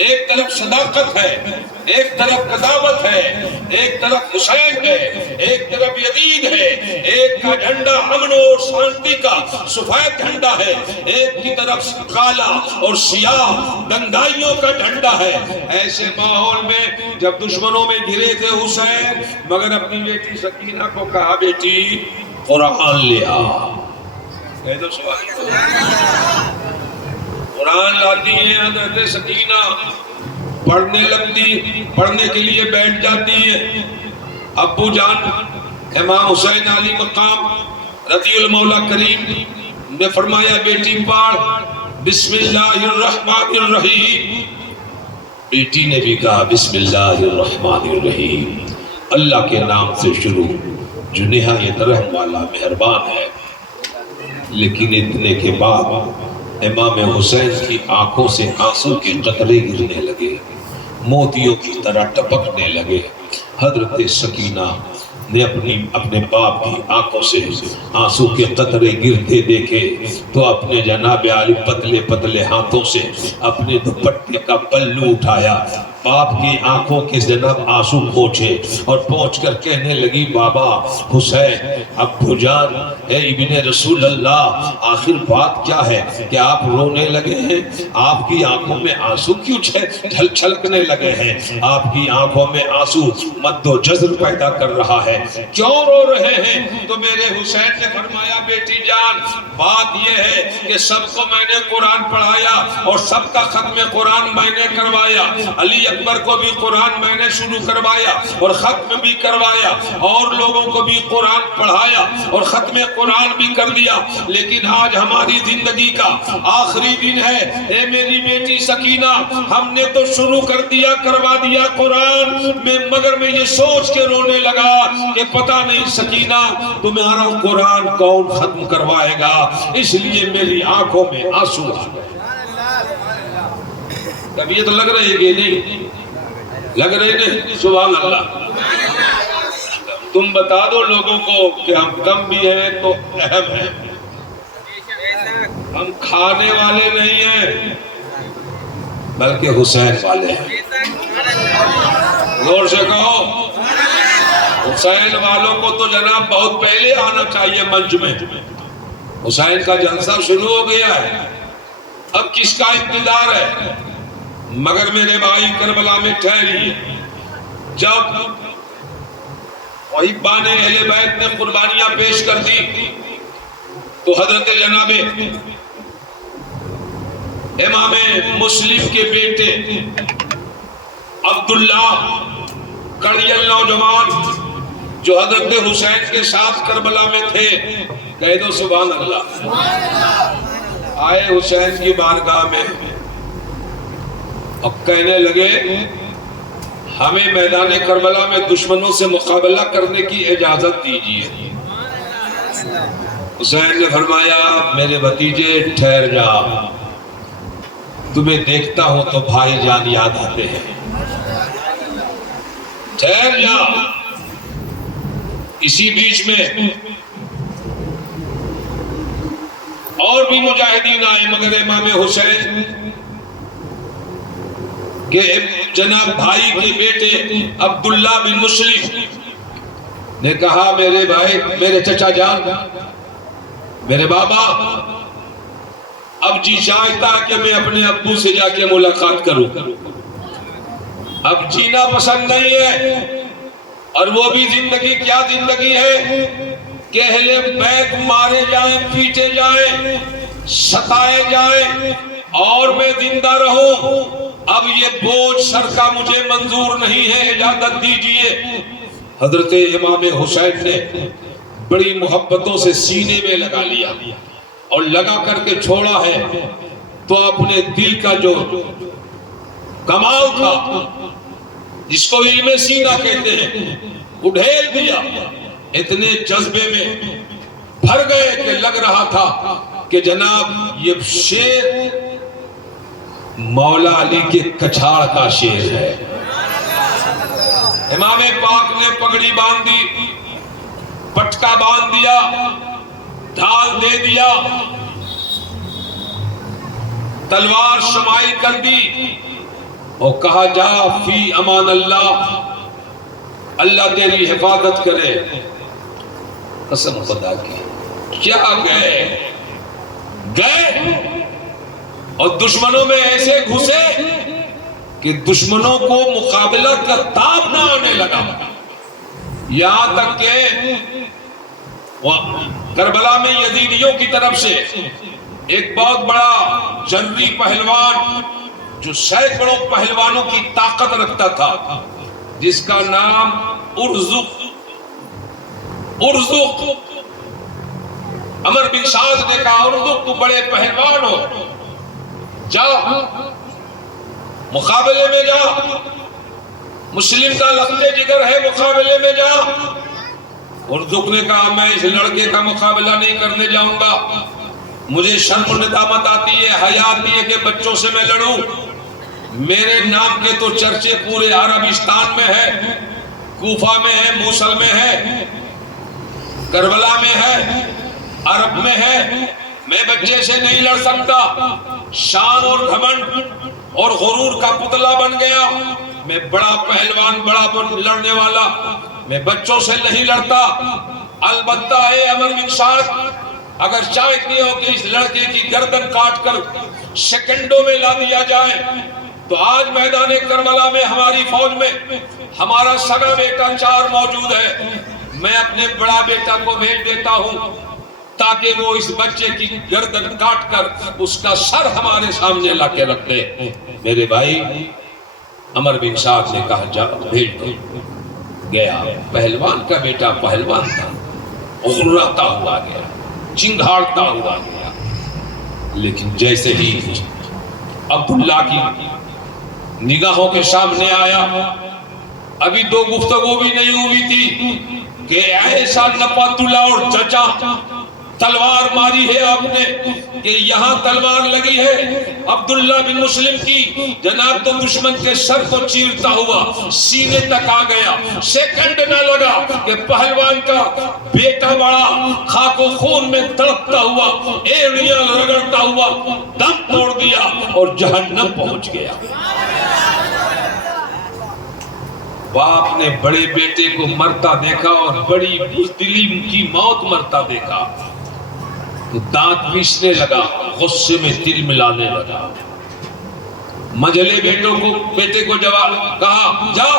ایک طرف صداقت ہے، ایک طرف قدامت ہے، ایک طرف حسین ہے، ایک طرف یزید ہے، ایک کا جھنڈا امن اور شانتی کا سفید جھنڈا ہے، ایک کی طرف کالا اور سیاہ دنگائیوں کا جھنڈا ہے۔ ایسے ماحول میں جب دشمنوں میں گرے تھے حسین، مگر اپنی بیٹی سکینہ کو کہا بیٹی قرآن لے آ۔ کہہ دو سبحان اللہ۔ قرآن لاتی ہے حضرت سکینہ، پڑھنے لگتی، پڑھنے کے لیے بیٹھ جاتی ہے۔ ابو جان امام حسین علی مقام رضی المولا کریم نے فرمایا بیٹی پڑھ بسم اللہ الرحمن الرحیم۔ بیٹی نے بھی کہا بسم اللہ الرحمن الرحیم، اللہ کے نام سے شروع جو نہایت رحم والا مہربان ہے۔ لیکن اتنے کے بعد امام حسین کی آنکھوں سے آنسو کے قطرے گرنے لگے، موتیوں کی طرح ٹپکنے لگے۔ حضرت سکینہ نے اپنے باپ کی آنکھوں سے آنسو کے قطرے گرتے دیکھے تو اپنے جناب علی پتلے پتلے ہاتھوں سے اپنے دوپٹے کا پلو اٹھایا، باپ کی آنکھوں کے جناب آنسو پوچھے اور پہنچ کر کہنے لگی بابا حسین ابو جان اے ابن رسول اللہ، آخر بات کیا ہے کہ آپ رونے لگے ہیں؟ آپ کی آنکھوں میں آنسو کیوں چھلکنے لگے ہیں؟ آپ کی آنکھوں میں آنسو مد و جزر پیدا کر رہا ہے، کیوں رو رہے ہیں؟ تو میرے حسین نے فرمایا بیٹی جان بات یہ ہے کہ سب کو میں نے قرآن پڑھایا اور سب کا ختم قرآن میں نے کروایا، علی اکبر کو بھی قرآن میں نے شروع کروایا اور ختم بھی کروایا، اور لوگوں کو بھی قرآن پڑھایا اور ختم قرآن بھی کر دیا، لیکن آج ہماری زندگی کا آخری دن ہے۔ اے میری بیٹی سکینہ، ہم نے تو شروع کر دیا، کروا دیا قرآن میں، مگر میں یہ سوچ کے رونے لگا کہ پتہ نہیں سکینہ تمہارا قرآن کون ختم کروائے گا، اس لیے میری آنکھوں میں آنسو آ گئے۔ طبیعت لگ رہی ہے کہ نہیں؟ لگ رہی نہیں؟ سبحان اللہ۔ تم بتا دو لوگوں کو کہ ہم کم بھی ہیں تو اہم ہیں، ہم کھانے والے نہیں ہیں بلکہ حسین والے ہیں۔ زور سے کہو حسین والوں کو تو جناب بہت پہلے آنا چاہیے منچ میں۔ حسین کا جلسہ شروع ہو گیا ہے، اب کس کا انتظار ہے؟ مگر میرے بھائی کربلا میں ٹھہریے، جب محبان اہل بیت نے قربانیاں پیش کر دی تو حضرت جناب امام مسلم کے بیٹے عبداللہ کڑیل نوجوان جو حضرت حسین کے ساتھ کربلا میں تھے، کہہ دو سبحان اللہ، آئے حسین کی بارگاہ میں اب کہنے لگے ہمیں میدان کربلا میں دشمنوں سے مقابلہ کرنے کی اجازت دیجیے۔ حسین نے فرمایا میرے بھتیجے ٹھہر جا، تمہیں دیکھتا ہوں تو بھائی جان یاد آتے ہیں، ٹھہر جا۔ اسی بیچ میں اور بھی مجاہدین آئے، مگر امام حسین کہ جناب بھائی کے بیٹے عبداللہ بن مسلم نے کہا میرے بھائی، میرے چچا جان، میرے بابا، اب جی چاہتا کہ میں اپنے ابو سے جا کے ملاقات کروں، اب جینا پسند نہیں ہے، اور وہ بھی زندگی کیا زندگی ہے کہ اہل بیت مارے جائیں، پیٹے جائیں، ستائے جائیں اور میں زندہ رہوں، اب یہ بوجھ سر کا مجھے منظور نہیں ہے، اجازت دیجئے۔ حضرت امام حسین نے بڑی محبتوں سے سینے میں لگا لیا اور لگا کر کے چھوڑا ہے تو اپنے دل کا جو کمال تھا جس کو علم سینہ کہتے ہیں وہ ڈھیل دیا، اتنے جذبے میں بھر گئے کہ لگ رہا تھا کہ جناب یہ شیر مولا علی کے کچھاڑ کا شیر ہے۔ امام پاک نے پگڑی باندھ دی، پٹکا باندھ دیا، ڈھال دے دیا، تلوار شمائل کر دی، اور کہا جا فی امان اللہ، اللہ تیری حفاظت کرے۔ قسم خدا کی کیا گئے اور دشمنوں میں ایسے گھسے کہ دشمنوں کو مقابلہ کا تاب نہ آنے لگا، یہاں تک کہ کربلا میں یزیدیوں کی طرف سے ایک بہت بڑا جنگی پہلوان جو سینکڑوں پہلوانوں کی طاقت رکھتا تھا، جس کا نام ارزق عمر بن سعد نے کہا ارزق تو بڑے پہلوان ہو، جا مقابلے میں جا، مسلم کا لخت جگر ہے، مقابلے میں جا۔ ارزق نے کہا میں اس لڑکے کا مقابلہ نہیں کرنے جاؤں گا، مجھے شرم و ندامت آتی ہے، حیا آتی ہے کہ بچوں سے میں لڑوں، میرے نام کے تو چرچے پورے عربستان میں ہے، کوفہ میں ہے، موصل میں ہے، کربلا میں ہے، عرب میں ہے، میں بچے سے نہیں لڑ سکتا، شان اور گھمنڈ اور غرور کا پتلا بن گیا، میں بڑا پہلوان، بڑا لڑنے والا، میں بچوں سے نہیں لڑتا۔ البتہ اے عمر بن سعد، اگر چاہتے ہو کہ اس لڑکے کی گردن کاٹ کر سیکنڈوں میں لا دیا جائے تو آج میدان کربلا میں ہماری فوج میں ہمارا سگا بیٹا 4 موجود ہے، میں اپنے بڑا بیٹا کو بھیج دیتا ہوں تاکہ وہ اس بچے کی گردن کاٹ کر اس کا سر ہمارے سامنے لا کے رکھ دے۔ میرے بھائی عمر بن سعد نے کہا جا بھیج دو، گیا، پہلوان کا بیٹا پہلوان تھا، اغراتا ہوا گیا، چنگھاڑتا ہوا گیا، لیکن جیسے ہی عبداللہ کی نگاہوں کے سامنے آیا، ابھی 2 گفتگو بھی نہیں ہوئی تھی کہ ایسا نپات اللہ اور چچا تلوار ماری ہے آپ نے کہ یہاں تلوار لگی ہے عبداللہ بن مسلم کی، جناب تو دشمن کے سر کو چیرتا ہوا سینے تک آ گیا، سیکنڈ نہ لگا کہ پہلوان کا بیٹا بڑا خاک و خون میں تڑپتا ہوا، ایڑیاں رگڑتا ہوا دم توڑ دیا اور جہنم پہنچ گیا۔ باپ نے بڑے بیٹے کو مرتا دیکھا اور بڑی بزدلی کی موت مرتا دیکھا تو دانت پیسنے لگا، غصے میں تل ملانے لگا، مجلے بیٹے کو جواب کہا جا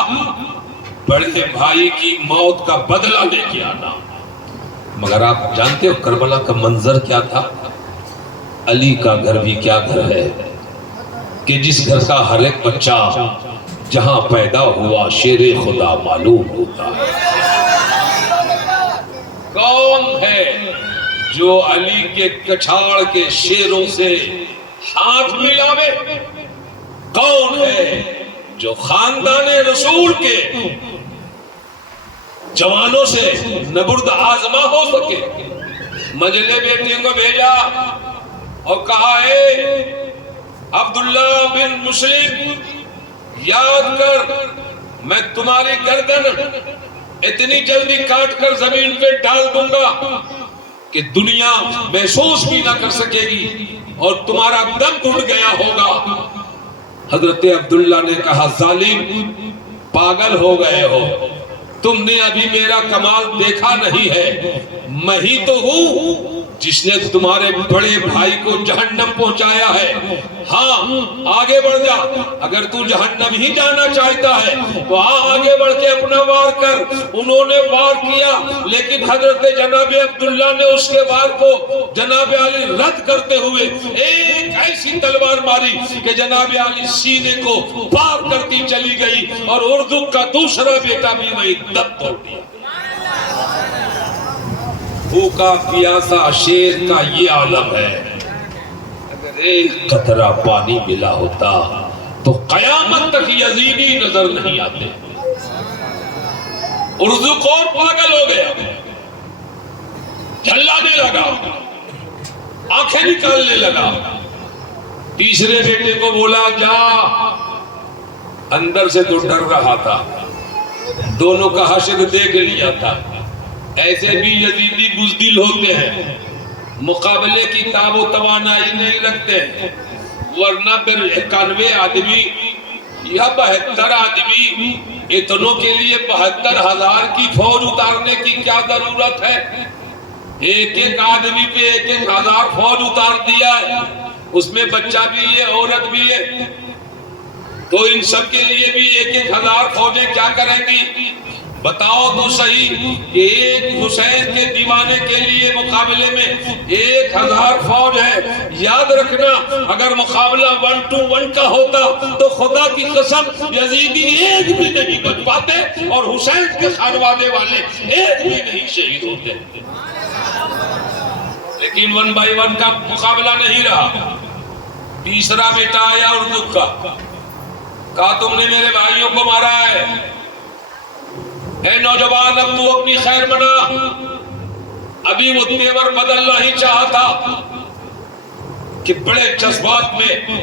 بڑے بھائی کی موت کا بدلہ لے کے آنا۔ مگر آپ جانتے ہو کربلا کا منظر کیا تھا؟ علی کا گھر بھی کیا گھر ہے کہ جس گھر کا ہر ایک بچہ جہاں پیدا ہوا شیر خدا معلوم ہوتا ہے۔ کون ہے جو علی کے کچھاڑ کے شیروں سے ہاتھ ملاوے؟ کون ہے جو خاندان رسول کے جوانوں سے نبرد آزما ہو سکے؟ مجلے بیٹے کو بھیجا اور کہا اے عبداللہ بن مسلم، یاد کر میں تمہاری گردن اتنی جلدی کاٹ کر زمین پہ ڈال دوں گا کہ دنیا محسوس بھی نہ کر سکے گی اور تمہارا دم ٹوٹ گیا ہوگا۔ حضرت عبداللہ نے کہا ظالم، پاگل ہو گئے ہو، تم نے ابھی میرا کمال دیکھا نہیں ہے، میں ہی تو ہوں جس نے تمہارے بڑے بھائی کو جہنم پہنچایا ہے۔ ہاں آگے بڑھ جا، اگر تو جہنم ہی جانا چاہتا ہے تو آگے بڑھ کے اپنا وار کر۔ انہوں نے وار کیا لیکن حضرت جناب عبداللہ نے اس کے وار کو جناب علی رد کرتے ہوئے ایک ایسی تلوار ماری کہ جناب علی سینے کو پار کرتی چلی گئی اور اردو کا دوسرا بیٹا بھی وہی دم توڑ دیا۔ بھوکا پیاسا شیر کا یہ عالم ہے، اگر ایک قطرہ پانی ملا ہوتا تو قیامت تک یزیدی نظر نہیں آتے۔ اردو اور پاگل ہو گیا، جھلانے لگا، آنکھیں نکالنے لگا۔ تیسرے بیٹے کو بولا جا، اندر سے تو ڈر رہا تھا، دونوں کا حشر دیکھ لیا تھا۔ ایسے بھی یزیدی بزدل ہوتے ہیں، مقابلے کی تاب و توانائی نہیں رکھتے، ورنہ پھر 91 آدمی یہ 72 آدمی، اتنوں کے لیے 72,000 کی فوج اتارنے کی کیا ضرورت ہے؟ ایک ایک آدمی پہ 1,000 فوج اتار دیا ہے، اس میں بچہ بھی ہے، عورت بھی ہے، تو ان سب کے لیے بھی 1,000 فوجیں کیا کریں گی؟ بتاؤ تو صحیح کہ ایک حسین کے دیوانے کے لیے مقابلے میں 1,000 فوج ہے۔ یاد رکھنا اگر مقابلہ 1 to 1 کا ہوتا تو خدا کی قسم یزیدی ایک بھی نہیں بچ پاتے اور حسین کے خانوادے والے ایک بھی نہیں شہید ہوتے، لیکن 1 by 1 کا مقابلہ نہیں رہا۔ تیسرا بیٹا آیا اردو کا، کہا تم نے میرے بھائیوں کو مارا ہے، اے نوجوان اب تو اپنی خیر منا۔ ابھی وہ تیور بدلنا ہی چاہا تھا کہ بڑے جذبات میں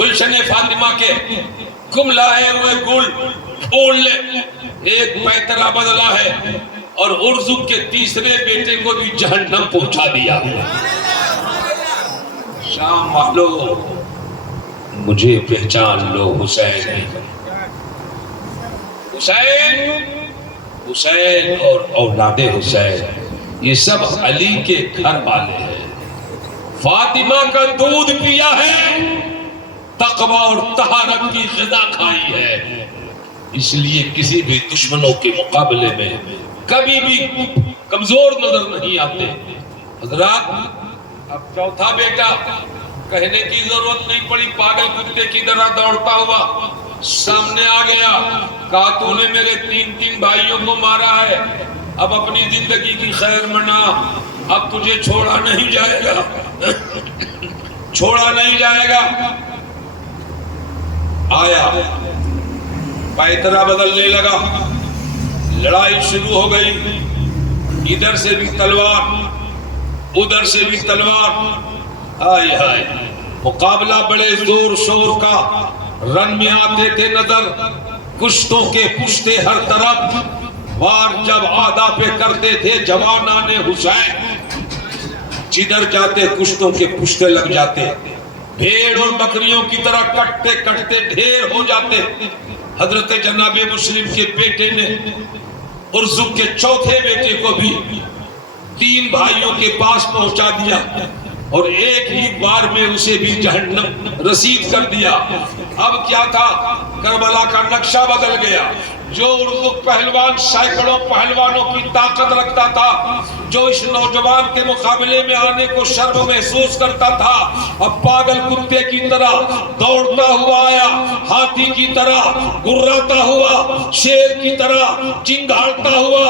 گلشن فاطمہ کے گم لائے ہوئے گل پھول لے، ایک پیترا بدلا ہے اور ارزق کے تیسرے بیٹے کو بھی جہنم پہنچا دیا۔ شام والو مجھے پہچان لو، حسین حسین حسین اور اولاد حسین یہ سب علی کے گھر والے ہیں۔ فاطمہ کا دودھ پیا ہے، تقوی اور طہارت کی غذا کھائی ہے، اس لیے کسی بھی دشمنوں کے مقابلے میں کبھی بھی کمزور نظر نہیں آتے۔ حضرات اب چوتھا بیٹا کہنے کی ضرورت نہیں پڑی، پاگل کتے کی طرح دوڑتا ہوا سامنے آ گیا، کہا تو نے میرے 3 بھائیوں کو مارا ہے، اب اپنی زندگی کی خیر منا، اب تجھے چھوڑا نہیں جائے گا، چھوڑا نہیں جائے گا۔ آیا پیترا بدلنے لگا، لڑائی شروع ہو گئی، ادھر سے بھی تلوار ادھر سے بھی تلوار، آئے ہائے مقابلہ بڑے زور شور کا، رن میں آتے تھے نظر کشتوں کے پشتے ہر طرف، وار جب آدھا پہ کرتے تھے جوانان حسین، جدھر جاتے کشتوں کے پشتے لگ جاتے، بھیڑ اور بکریوں کی طرح کٹتے کٹتے ڈھیر ہو جاتے۔ حضرت جناب مسلم کے بیٹے نے ارزق کے چوتھے بیٹے کو بھی 3 بھائیوں کے پاس پہنچا دیا اور ایک ہی بار میں اسے بھی جہنم رسید کر دیا۔ اب کیا تھا؟ کربلا کا نقشہ بدل گیا۔ جو اردو پہلوان سینکڑوں پہلوانوں کی طاقت رکھتا تھا، جو اس نوجوان کے مقابلے میں آنے کو شرم محسوس کرتا تھا، اب پاگل کتے کی طرح دوڑتا ہوا آیا، ہاتھی کی طرح گراتا ہوا، شیر کی طرح چنگھاڑتا ہوا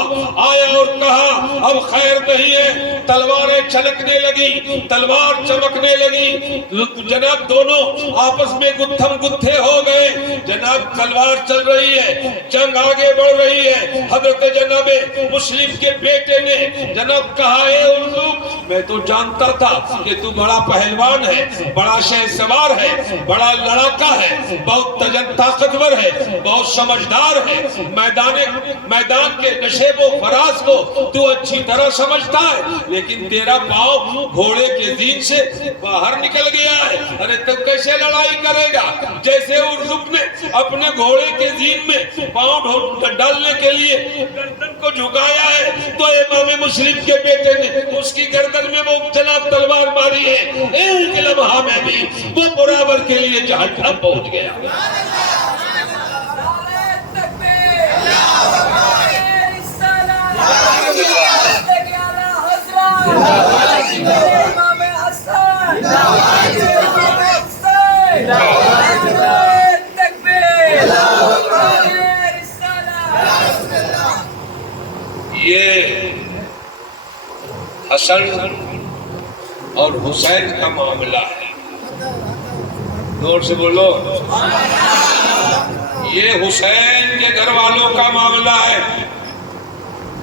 آیا اور کہا اب خیر نہیں ہے۔ تلواریں چھلکنے لگی، تلوار چمکنے لگی، جناب دونوں آپس میں گتھم گتھے ہو گئے، جناب تلوار چل رہی ہے، جنگ آگے بڑھ رہی ہے۔ حضرت جناب مسلم کے بیٹے نے جناب کہا اے اردو، میں تو جانتا تھا کہ تو بڑا پہلوان ہے، بڑا شہ سوار ہے، بڑا لڑاکا ہے، بہت طاقتور ہے، بہت سمجھدار ہے، میدان کے نشیب و فراز کو تو اچھی طرح سمجھتا ہے، لیکن تیرا پاؤں گھوڑے کے دین سے باہر نکل گیا ہے۔ ارے تو کیسے لڑائی کرے گا؟ جیسے اردو نے اپنے گھوڑے کے دین میں پاؤں ڈالنے کے لیے گردن کو جھکایا ہے، تو امام مسلم کے بیٹے نے اس کی گردن میں وہ جناب تلوار ماری ہے، ایک لمحہ میں بھی وہ برابر کے لیے جہنم پہنچ گیا۔ یہ حسن اور حسین کا معاملہ ہے، زور سے بولو، یہ حسین کے گھر والوں کا معاملہ ہے۔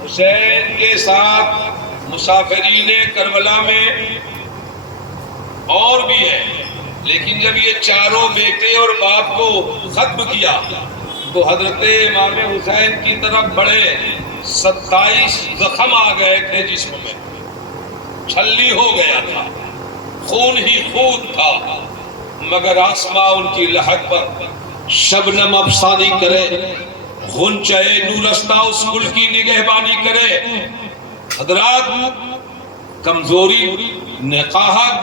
حسین کے ساتھ مسافرین کربلا میں اور بھی ہیں، لیکن جب یہ چاروں بیٹے اور باپ کو ختم کیا تو حضرت امام حسین کی طرف بڑے 27 زخم آ گئے تھے، جسم میں چھلی ہو گیا تھا، خون ہی خون تھا، مگر آسماں ان کی لہک پر شبنم افسانی کرے، غنچہ نورستہ اس گل کی نگہبانی کرے۔ حضرات کمزوری نقاہت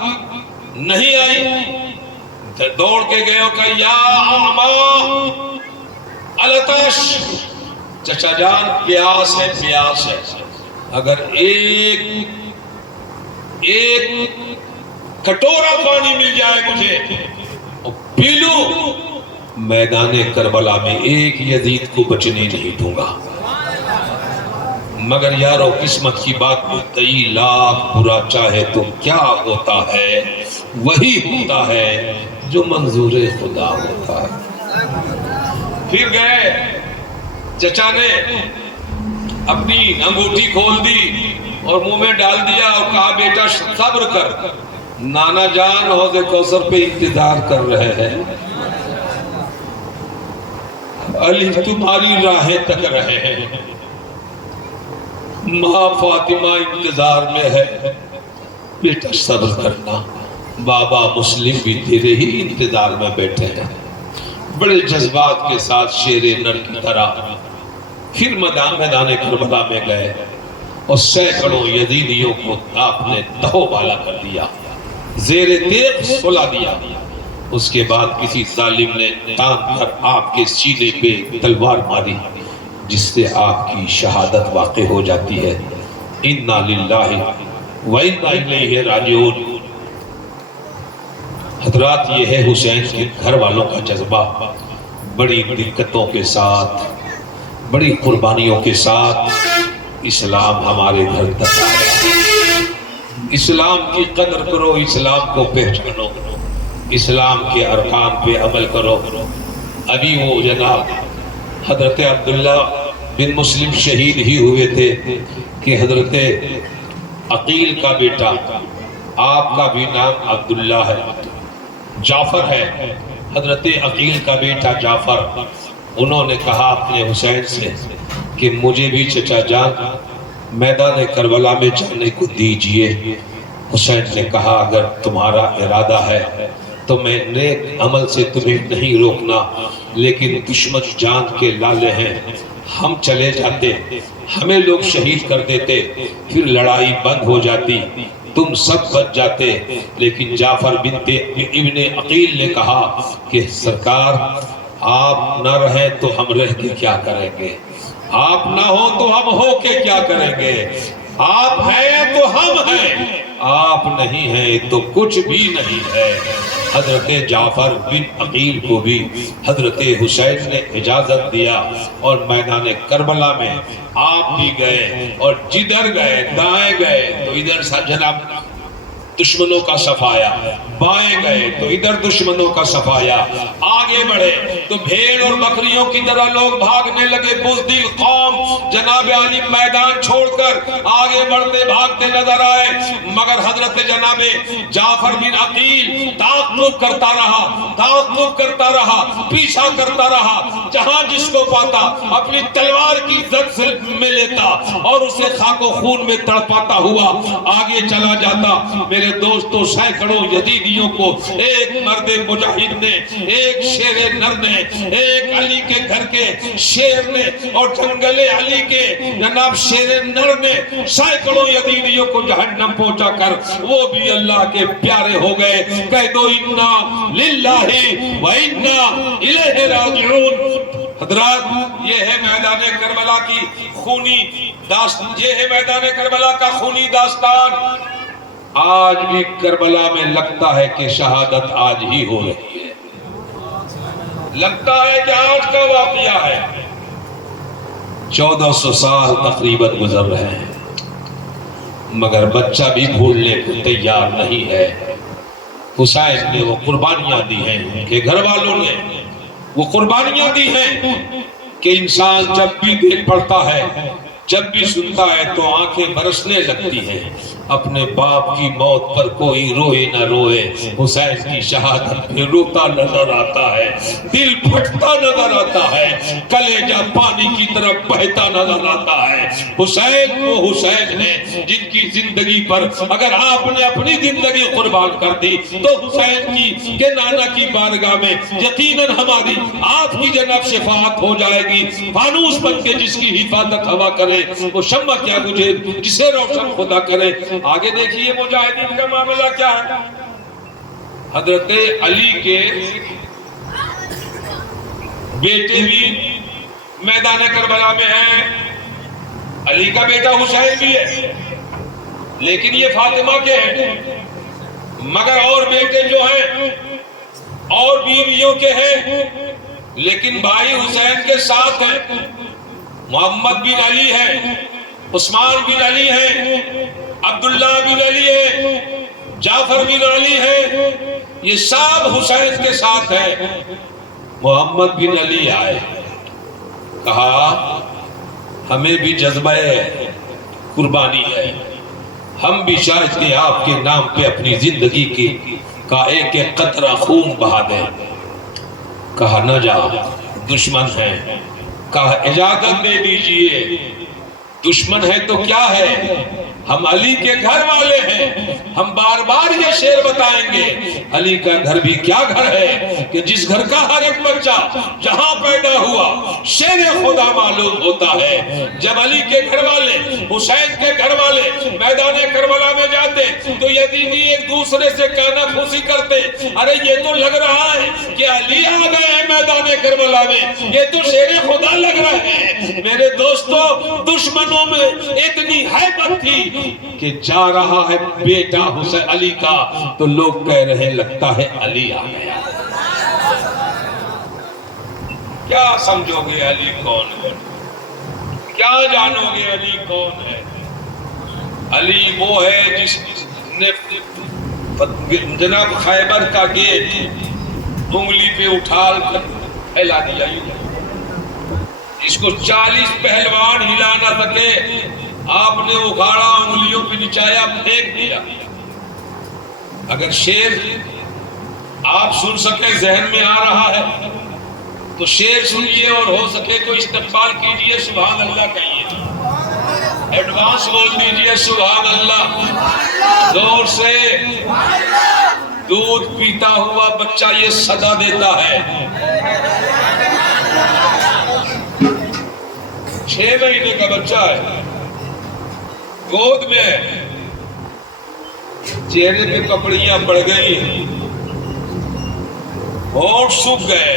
نہیں آئی، دوڑ کے گئے ہو کہ یا اعما العطش، چچا جان پیاس ہے پیاس ہے، اگر ایک کٹورا پانی مل جائے مجھے اور پی لوں، میدان کربلا میں ایک یزید کو بچنے نہیں دوں گا۔ مگر یارو قسمت کی بات مدعی لاکھ برا چاہے تو کیا ہوتا ہے، وہی ہوتا ہے جو منظور خدا ہوتا ہے۔ پھر گئے، چچا نے اپنی انگوٹھی کھول دی اور منہ میں ڈال دیا اور کہا بیٹا صبر کر، نانا جان حوض کوثر پہ انتظار کر رہے ہیں، علی تمہاری راہیں تک رہے ہیں، ماں فاطمہ انتظار میں ہے، بیٹا صبر کرنا، بابا مسلم بھی تیرے ہی انتظار میں بیٹھے ہیں۔ بڑے جذبات کے ساتھ شیر نر کی طرح پھر میدان کربلا میں گئے اور سینکڑوں یزیدیوں کو آپ نے دہو بالا کر دیا، زیر تیغ سلا دیا۔ اس کے بعد کسی ظالم نے تان کر آپ کے سینے پہ تلوار ماری، جس سے آپ کی شہادت واقع ہو جاتی ہے۔ انا للہ و انا الیہ راجعون۔ حضرات یہ ہے حسین کے گھر والوں کا جذبہ، بڑی دقتوں کے ساتھ، بڑی قربانیوں کے ساتھ اسلام ہمارے گھر تک آیا۔ اسلام کی قدر کرو، اسلام کو پہچانو، اسلام کے ارکان پہ عمل کرو۔ ابھی وہ جناب حضرت عبداللہ بن مسلم شہید ہی ہوئے تھے کہ حضرت عقیل کا بیٹا، آپ کا بھی نام عبداللہ ہے، جعفر ہے، حضرت عقیل کا بیٹا جعفر، انہوں نے کہا اپنے حسین سے کہ مجھے بھی چچا جان میدان کربلا میں جانے کو دیجئے۔ حسین نے کہا اگر تمہارا ارادہ ہے تو میں نیک عمل سے تمہیں نہیں روکنا، لیکن دشمن جان کے لالے ہیں، ہم چلے جاتے، ہمیں لوگ شہید کر دیتے، پھر لڑائی بند ہو جاتی، تم سب بچ جاتے۔ لیکن جعفر بنت ابن عقیل نے کہا کہ سرکار آپ نہ رہیں تو ہم رہ کے کیا کریں گے، آپ نہ ہو تو ہم ہو کے کیا کریں گے، آپ ہیں تو ہم ہیں، آپ نہیں ہیں تو کچھ بھی نہیں ہے۔ حضرت جعفر بن عقیل کو بھی حضرت حسین نے اجازت دیا اور میدان کربلا میں آپ بھی گئے، اور جدھر گئے دائیں گئے تو ادھر جناب دشمنوں کا صفایا، بائیں گئے تو ادھر دشمنوں کا صفایا، آگے بڑھے تو بھیڑ اور بکریوں کی طرح لوگ بھاگنے لگے۔ بزدل قوم جناب علی میدان چھوڑ کر آگے بڑھتے بھاگتے نظر آئے، مگر حضرت جناب جعفر بن عقیل تعاقب کرتا رہا، پیچھا کرتا رہا، جہاں جس کو پاتا اپنی تلوار کی زد سے میں لیتا اور اسے خاک و خون میں تڑپاتا ہوا آگے چلا جاتا۔ میرے دوستو سینکڑوں یزیدیوں کو ایک مرد مجاہد نے، ایک شیر نر نے، ایک علی کے گھر کے شیر نے اور جنگل علی کے جناب شیر نر نے سینکڑوں یزیدیوں کو جہنم پہنچا کر وہ بھی اللہ کے پیارے ہو گئے۔ کہہ دو انا للہ و انا الیہ راجعون۔ حضرات یہ ہے میدان کربلا کی خونی داستان، یہ ہے میدان کربلا کا خونی داستان۔ آج بھی کربلا میں لگتا ہے کہ شہادت آج ہی ہو رہی ہے، لگتا ہے کہ آج کا واقعہ ہے۔ 1400 سال تقریباً گزر رہے ہیں، مگر بچہ بھی بھولنے کو تیار نہیں ہے۔ حسین نے وہ قربانیاں دی ہیں، ان کے گھر والوں نے وہ قربانیاں دی ہیں کہ انسان جب بھی دیکھ پڑتا ہے، جب بھی سنتا ہے تو آنکھیں برسنے لگتی ہیں۔ اپنے باپ کی موت پر کوئی روئے نہ روئے، حسین کی شہادت میں روتا نظر آتا ہے، دل پھٹتا نظر آتا ہے، کلیجہ پانی کی طرف بہتا نظر آتا ہے۔ حسین وہ حسین ہے جن کی زندگی پر اگر آپ نے اپنی زندگی قربان کر دی تو حسین کی کہ نانا کی بارگاہ میں یقیناً ہماری آپ کی جناب شفاعت ہو جائے گی۔ فانوس بن کے جس کی حفاظت ہوا کرے وہ شمع کیا بجھے جسے روشن خدا کرے۔ آگے دیکھیے مجاہدین کا معاملہ کیا ہے۔ حضرت علی کے بیٹے بھی میدان کربلا میں ہیں، علی کا بیٹا حسین بھی ہے، لیکن یہ فاطمہ کے ہیں، مگر اور بیٹے جو ہیں اور بیویوں کے ہیں، لیکن بھائی حسین کے ساتھ ہیں۔ محمد بن علی ہے، عثمان بن علی ہے، عبداللہ بن علی ہے، جعفر بن علی ہے، یہ سب حسین کے ساتھ ہیں۔ محمد بن علی آئے، کہا ہمیں بھی جذبہ قربانی ہے، ہم بھی شاید کہ آپ کے نام پہ اپنی زندگی کا ایک ایک قطرہ خون بہا دیں۔ کہا نہ جا، دشمن ہے۔ کہا اجازت دے دیجئے، دشمن ہے تو کیا ہے، ہم علی کے گھر والے ہیں، ہم بار بار یہ شعر بتائیں گے، علی کا گھر بھی کیا گھر ہے کہ جس گھر کا ہر ایک بچہ جہاں پیدا ہوا شیر خدا معلوم ہوتا ہے۔ جب علی کے گھر والے حسین کے گھر والے میدان کربلا میں جاتے تو یزیدی ایک دوسرے سے کانا پھوسی کرتے، ارے یہ تو لگ رہا ہے کہ علی آ گئے ہیں میدان کربلا میں، یہ تو شیر خدا لگ رہے ہیں۔ میرے دوستو، دشمنوں میں اتنی ہیبت تھی کہ جا رہا ہے بیٹا حسین علی کا تو لوگ کہہ رہے لگتا ہے علی آ گیا۔ کیا سمجھو گے علی کون ہے، کیا جانو گے علی کون ہے؟ علی وہ ہے جس نے جناب خیبر کا گیٹ انگلی پہ اٹھا کر پھیلا دیا، جس کو 40 پہلوان ہلا نہ سکے آپ نے اکھاڑا، انگلیوں پہ نچایا، پھینک دیا۔ اگر شعر آپ سن سکے ذہن میں آ رہا ہے تو شعر سنیے، اور ہو سکے تو استقبال کیجئے، سبحان اللہ کہیے، ایڈوانس بول دیجئے سبحان اللہ زور سے۔ دودھ پیتا ہوا بچہ یہ صدا دیتا ہے، 6 مہینے کا بچہ ہے، گود میں ہے، چہرے پہ کپڑیاں پڑ گئی، ہونٹ سوکھ گئے،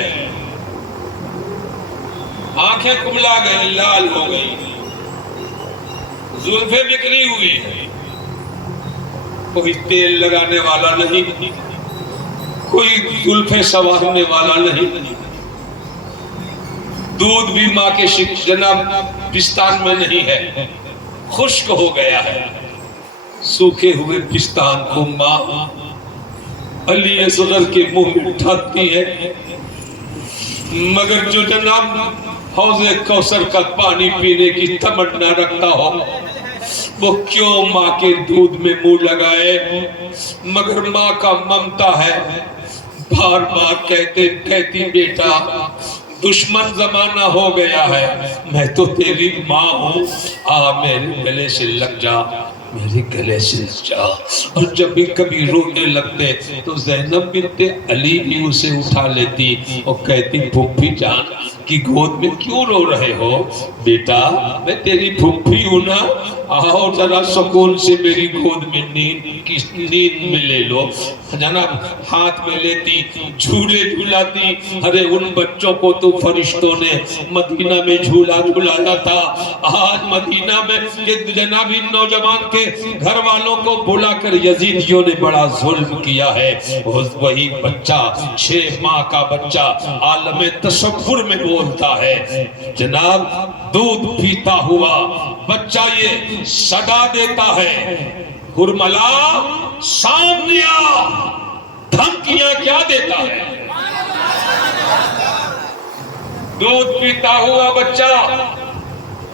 آنکھیں کملا گئی، لال ہو گئی، زلفیں بکھری ہوئی، کوئی تیل لگانے والا نہیں، کوئی زلفیں سنوارنے والا نہیں، دودھ بھی ماں کے جناب پستان میں نہیں ہے، خشک ہو گیا ہے۔ سوکھے ہوئے پستان کو ماں علی اصغر کے منہ میں ڈھانکتی ہے، مگر جو جناب حوض کوثر کا پانی پینے کی تمنا رکھتا ہو وہ کیوں ماں کے دودھ میں منہ لگائے؟ مگر ماں کا ممتا ہے، بار بار کہتی بیٹا دشمن زمانہ ہو گیا ہے، میں تو تیری ماں ہوں، آ میرے گلے سے لگ جا، میرے گلے سے لگ جا۔ اور جب بھی کبھی رونے لگتے تو زینب بنت علی بھی اسے اٹھا لیتی اور کہتی پھوپھی جان کی گود میں کیوں رو رہے ہو؟ بیٹا میں تیری پھوپھی ہوں نا، آؤ ذرا سکون سے میری گود میں نیند میں لے لو۔ جناب ہاتھ میں لیتی، جھولے جھولاتی، ارے ان بچوں کو تو فرشتوں نے مدینہ میں جھولا جھولایا تھا، آج مدینہ میں جناب ان نوجوان کے گھر والوں کو بلا کر یزیدیوں نے بڑا ظلم کیا ہے۔ وہی بچہ 6 ماہ کا بچہ عالم تصور میں بولتا ہے، جناب دودھ پیتا ہوا بچہ یہ صدا دیتا ہے، ہرملا سامنے آ، دھمکیاں کیا دیتا ہے؟ دودھ پیتا ہوا بچہ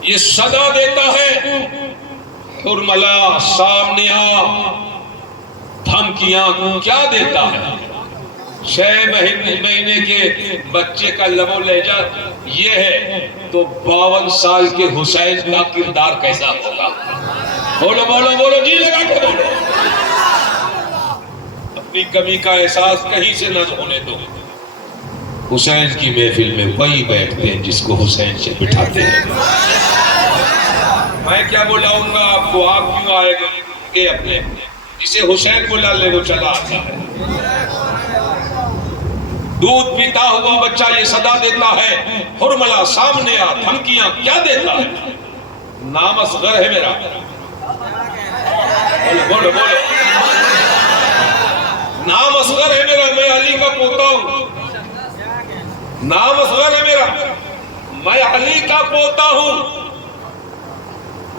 یہ صدا دیتا ہے، حرملا سامنے آ، دھمکیاں کیا دیتا ہے؟ 6 مہینے کے بچے کا لب و لہجہ یہ ہے، تو 52 سال کے حسین کا کردار کیسا ہوگا؟ بولو بولو بولو، جی لگا کے بولو۔ اپنی کمی کا احساس کہیں سے نہ ہونے دو۔ حسین کی محفل میں وہی بیٹھتے ہیں جس کو حسین سے بٹھاتے ہیں۔ میں کیا بلاؤں گا آپ کو، آپ کیوں آئے گے اپنے؟ جسے حسین بلا لے وہ چلا آتا ہے۔ دودھ پیتا ہوا بچہ یہ صدا دیتا ہے، حرملا سامنے آ، دھمکیاں کیا دیتا ہے؟ نام اصغر ہے میرا، بولو بولو بولو، نام اصغر ہے میرا، میں علی کا پوتا ہوں۔ نام اصغر ہے میرا، میں علی کا پوتا ہوں۔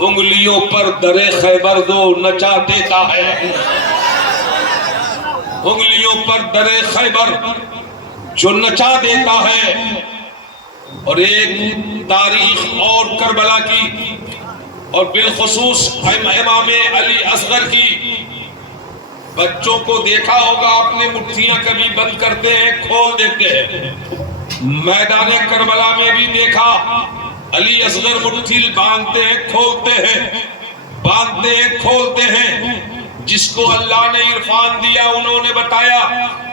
انگلیوں پر درے خیبر دو نچا دیتا ہے، انگلیوں پر درے خیبر جو نچا دیتا ہے۔ اور ایک تاریخ اور کربلا کی، اور بالخصوص امام علی اصغر کی، بچوں کو دیکھا ہوگا آپ نے، مٹھیاں کبھی بند کرتے ہیں کھول دیتے ہیں۔ میدان کربلا میں بھی دیکھا، علی اصغر مٹھی باندھتے ہیں کھولتے ہیں، باندھتے ہیں کھولتے ہیں۔ جس کو اللہ نے عرفان دیا انہوں نے بتایا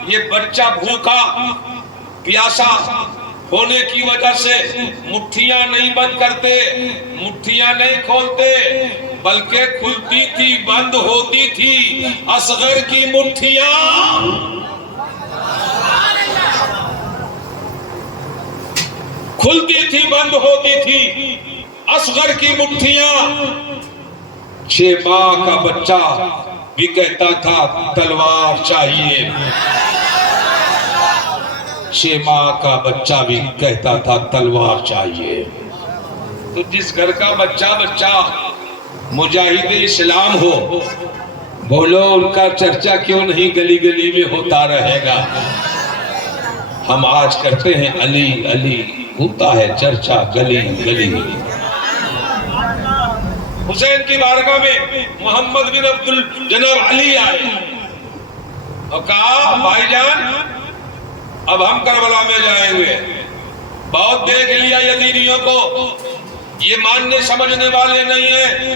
یہ بچہ بھوکا پیاسا ہونے کی وجہ سے مٹھیاں نہیں بند کرتے، مٹھیاں نہیں کھولتے، بلکہ کھلتی تھی بند ہوتی تھی اصغر کی مٹھیاں۔ کھلتی تھی بند ہوتی تھی اصغر کی مٹھیاں۔ 6 ماہ کا بچہ بھی کہتا تھا تلوار چاہیے، 6 ماہ کا بچہ بھی کہتا تھا تلوار چاہیے۔ تو جس گھر کا بچہ مجاہد اسلام ہو، بولو ان کا چرچا کیوں نہیں گلی گلی میں ہوتا رہے گا؟ ہم آج کرتے ہیں علی علی، ہوتا ہے چرچا گلی گلی۔ حسین کی بارگاہ میں محمد بن جناب علی آئے اور کہا بھائی جان اب ہم کربلا میں جائیں گے، بہت دیکھ لیا یزیدیوں کو، یہ ماننے سمجھنے والے نہیں ہیں،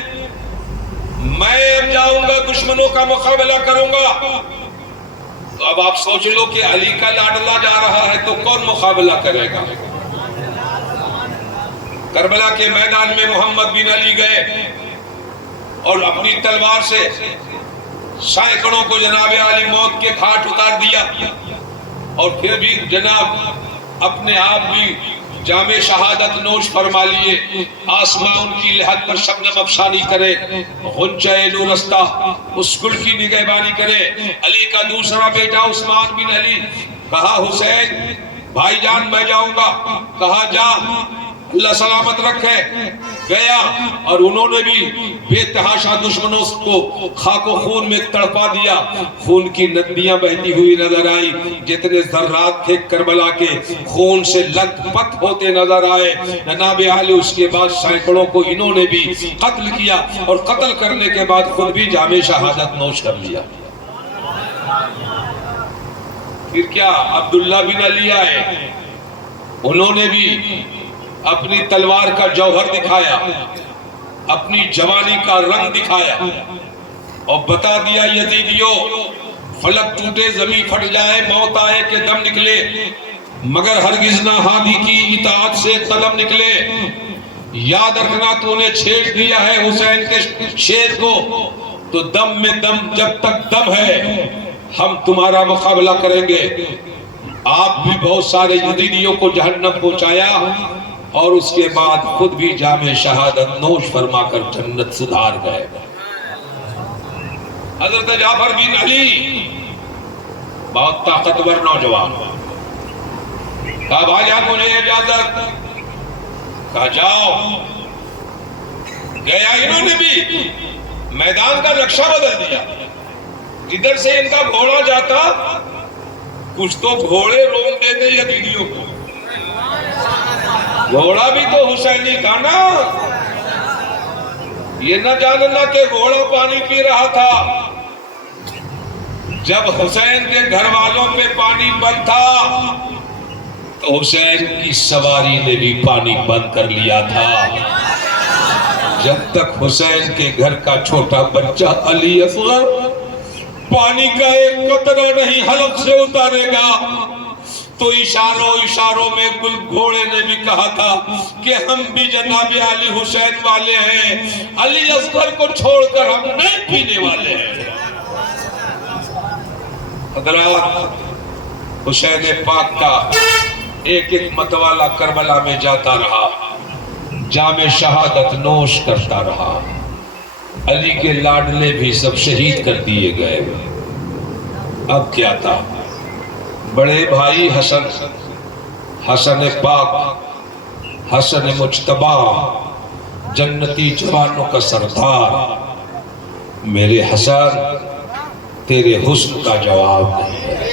میں اب جاؤں گا دشمنوں کا مقابلہ کروں گا۔ تو اب آپ سوچ لو کہ علی کا لاڈلا جا رہا ہے تو کون مقابلہ کرے گا؟ کربلا کے میدان میں محمد بن علی گئے اور اپنی تلوار سے سینکڑوں کو جناب علی موت کے گھاٹ اتار دیا، اور پھر بھی جناب اپنے آپ بھی جام شہادت نوش فرما لیے۔ آسمان کی لحد پر شبنم افشانی کرے، غنچہ نورستہ اس گل کی نگہبانی کرے۔ علی کا دوسرا بیٹا عثمان بن علی کہا حسین بھائی جان میں جاؤں گا، کہا جا اللہ سلامت رکھے، گیا، اور انہوں نے بھی بے تحاشا دشمنوں کو خاک و خون میں تڑپا دیا۔ خون کی ندیاں بہتی ہوئی نظر آئی، جتنے ذرات تھے کربلا کے خون سے لت پت ہوتے نظر آئے۔ جناب علی اس کے بعد سینکڑوں کو انہوں نے بھی قتل کیا، اور قتل کرنے کے بعد خود بھی جام شہادت نوش کر لیا۔ پھر کیا عبداللہ بن علی آئے، انہوں نے بھی اپنی تلوار کا جوہر دکھایا، اپنی جوانی کا رنگ دکھایا، اور بتا دیا یزیدیوں فلک ٹوٹے زمین پھٹ جائے موت آئے کہ دم نکلے، مگر ہرگز نہ ہادی کی اطاعت سے قلم نکلے۔ یاد رکھنا تو نے چھیڑ دیا ہے حسین کے شیر کو، تو دم میں دم جب تک دم ہے ہم تمہارا مقابلہ کریں گے۔ آپ بھی بہت سارے یزیدیوں کو جہنم پہنچایا، اور اس کے بعد خود بھی جام شہادت نوش فرما کر جنت سدھار گئے۔ حضرت جعفر بن علی بہت طاقتور نوجوان، کہا بھائی جان مجھے اجازت، کہا جاؤ۔ گیا، انہوں نے بھی میدان کا نقشہ بدل دیا، جدھر سے ان کا گھوڑا جاتا کچھ تو گھوڑے روک دیتے یزیدیوں کو، گھوڑا بھی تو حسینی تھا نا، یہ نہ جاننا کہ گھوڑا پانی پی رہا تھا. جب حسین کے گھر والوں پہ پانی بند تھا تو حسین کی سواری نے بھی پانی بند کر لیا تھا. جب تک حسین کے گھر کا چھوٹا بچہ علی اصغر پانی کا ایک قطرہ نہیں حلق سے اتارے گا تو اشاروں میں کل گھوڑے نے بھی کہا تھا کہ ہم بھی جناب علی حسین والے ہیں، علی اصغر کو چھوڑ کر ہم نہیں پینے والے ہیں. حضرات، حسین پاک کا ایک ایک متوالا کربلا میں جاتا رہا، جام شہادت نوش کرتا رہا. علی کے لاڈلے بھی سب شہید کر دیے گئے. اب کیا تھا؟ بڑے بھائی حسن پاک، حسن مجتبی، جنتی جوانوں کا سردار. میرے حسن، تیرے حسن کا جواب نہیں ہے.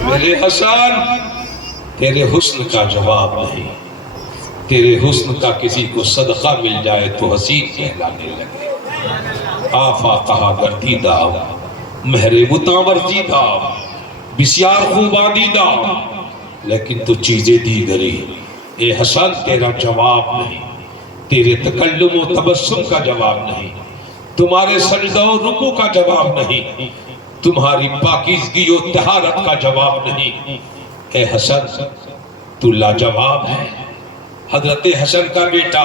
میرے حسن، تیرے حسن کا جواب نہیں. تیرے حسن کا کسی کو صدقہ مل جائے تو حسین کہلانے لگے. آفا کہا گردیدہ، مہر بتاور دیدہ، بسیار خوب آدیدہ، لیکن تو چیزیں دی گری. اے حسن، تیرا جواب نہیں. تیرے تکلم و تبسم کا جواب نہیں. تمہارے سجدہ و رکوع کا جواب نہیں. تمہاری پاکیزگی و طہارت کا جواب نہیں. اے حسن، تو لاجواب ہے. حضرت حسن کا بیٹا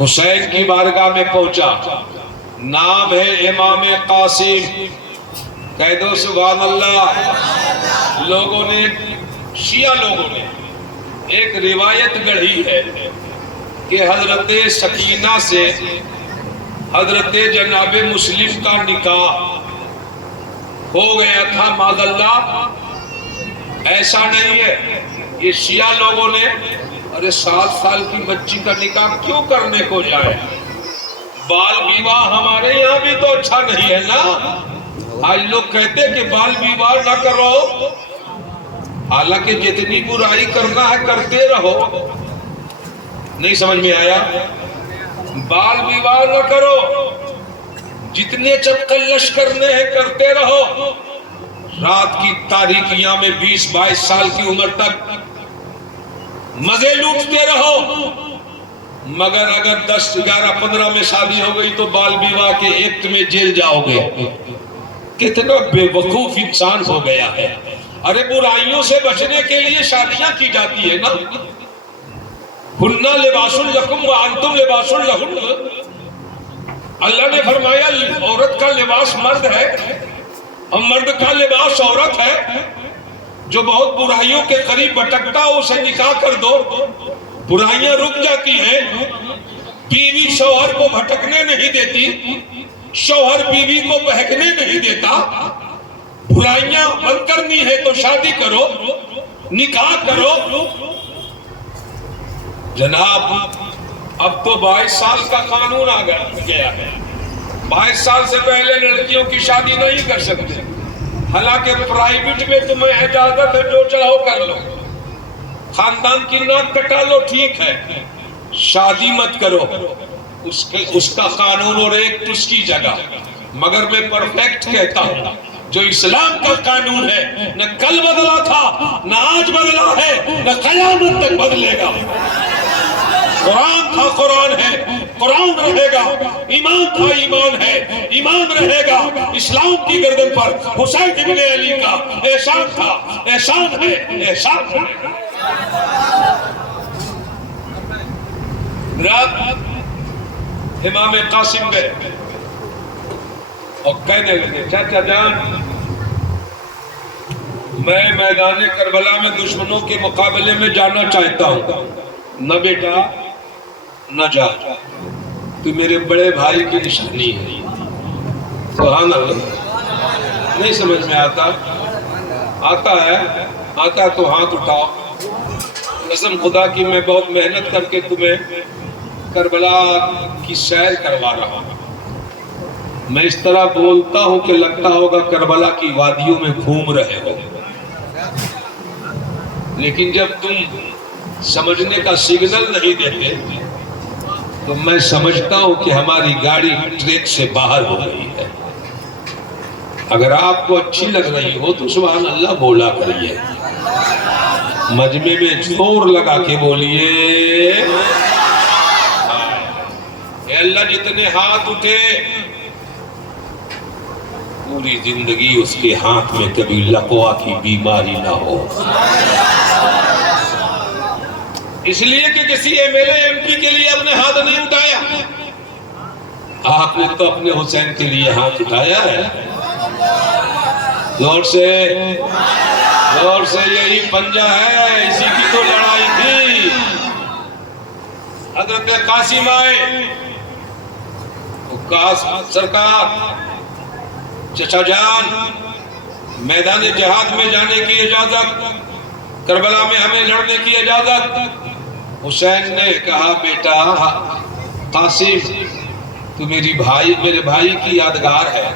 حسین کی بارگاہ میں پہنچا. نام ہے امام قاسم. کہہ دو سبحان اللہ. شیعہ لوگوں نے ایک روایت گڑھی ہے کہ حضرت سکینہ سے حضرت جناب مسلم کا نکاح ہو گیا تھا. معاذ اللہ، ایسا نہیں ہے. یہ شیعہ لوگوں نے، ارے 7 سال کی بچی کا نکاح کیوں کرنے کو جائے؟ بال بیواہ ہمارے یہاں بھی تو اچھا نہیں ہے نا. آج لوگ کہتے کہ بال بیواہ نہ کرو، حالانکہ جتنی برائی کرنا ہے کرتے رہو. نہیں سمجھ میں آیا؟ بال بیواہ نہ کرو، جتنے چپکلش کرنے ہیں کرتے رہو. رات کی تاریکیاں میں 20-22 سال کی عمر تک مزے لوٹتے رہو. مگر اگر 10, 11, 15 میں شادی ہو گئی تو بال بیواہ کے ایکٹ میں جیل جاؤ گے. کتنا بے وقوف انسان ہو گیا ہے. ارے برائیوں سے بچنے کے لیے شادیاں کی جاتی ہے نا. ہن لباس لکم وانتم لباس لہن. اللہ نے فرمایا عورت کا لباس مرد ہے اور مرد کا لباس عورت ہے. جو بہت برائیوں کے قریب بھٹکتا ہو اسے نکاح کر دو، برائیاں رک جاتی ہیں. بیوی شوہر کو بھٹکنے نہیں دیتی، شوہر بیوی کو بہکنے نہیں دیتا. برائیاں بند کرنی ہے تو شادی کرو، نکاح کرو. جناب اب تو 22 سال کا قانون آ گیا ہے. 22 سال سے پہلے لڑکیوں کی شادی نہیں کر سکتے. حالانکہ پرائیویٹ میں تمہیں اجازت ہے جو چاہو کر لو. خاندان کی ناک کٹا لو، ٹھیک ہے. شادی مت کرو. اس کا قانون اور ایک اس کی جگہ. مگر میں پرفیکٹ کہتا ہوں، جو اسلام کا قانون ہے نہ کل بدلا تھا، نہ آج بدلا ہے، نہ قیامت تک بدلے گا. قرآن تھا، قرآن ہے، قرآن رہے گا. ایمان تھا، ایمان ہے، ایمان رہے گا. اسلام کی گردن پر حسین ابن علی کا احسان تھا، احسان ہے، احسان ہے. رات امام قاسم گئے اور کہنے لگے چاچا جان، میں میدان کربلا میں دشمنوں کے مقابلے میں جانا چاہتا ہوں. نہ بیٹا نہ جا، تو میرے بڑے بھائی کی نشانی ہے. سبحان اللہ. نہیں سمجھ میں آتا ہے؟ آتا تو ہاتھ اٹھاؤ. قسم خدا کی میں بہت محنت کر کے تمہیں کربلا کی سیر کروا رہا ہوں. میں اس طرح بولتا ہوں کہ لگتا ہوگا کربلا کی وادیوں میں گھوم رہے ہو. لیکن جب تم سمجھنے کا سگنل نہیں دیتے تو میں سمجھتا ہوں کہ ہماری گاڑی ٹریک سے باہر ہو گئی ہے۔ اگر آپ کو اچھی لگ رہی ہو تو سبحان اللہ بولا کریے، مجمع میں زور لگا کے بولیے۔ اے اللہ جتنے ہاتھ اٹھے پوری زندگی اس کے ہاتھ میں کبھی لقوا کی بیماری نہ ہو، اس لیے کہ کسی M L A M P کے لیے اپنے ہاتھ نہیں اٹھایا، آپ نے تو اپنے حسین کے لیے ہاتھ اٹھایا ہے۔ زور سے یہی پنجہ ہے، اسی کی تو لڑائی تھی۔ حضرت قاسم آئے، سرکار چچا جان میدان جہاد میں جانے کی اجازت، کربلا میں ہمیں لڑنے کی اجازت۔ حسین نے کہا بیٹا قاسم تو میرے بھائی کی یادگار ہے،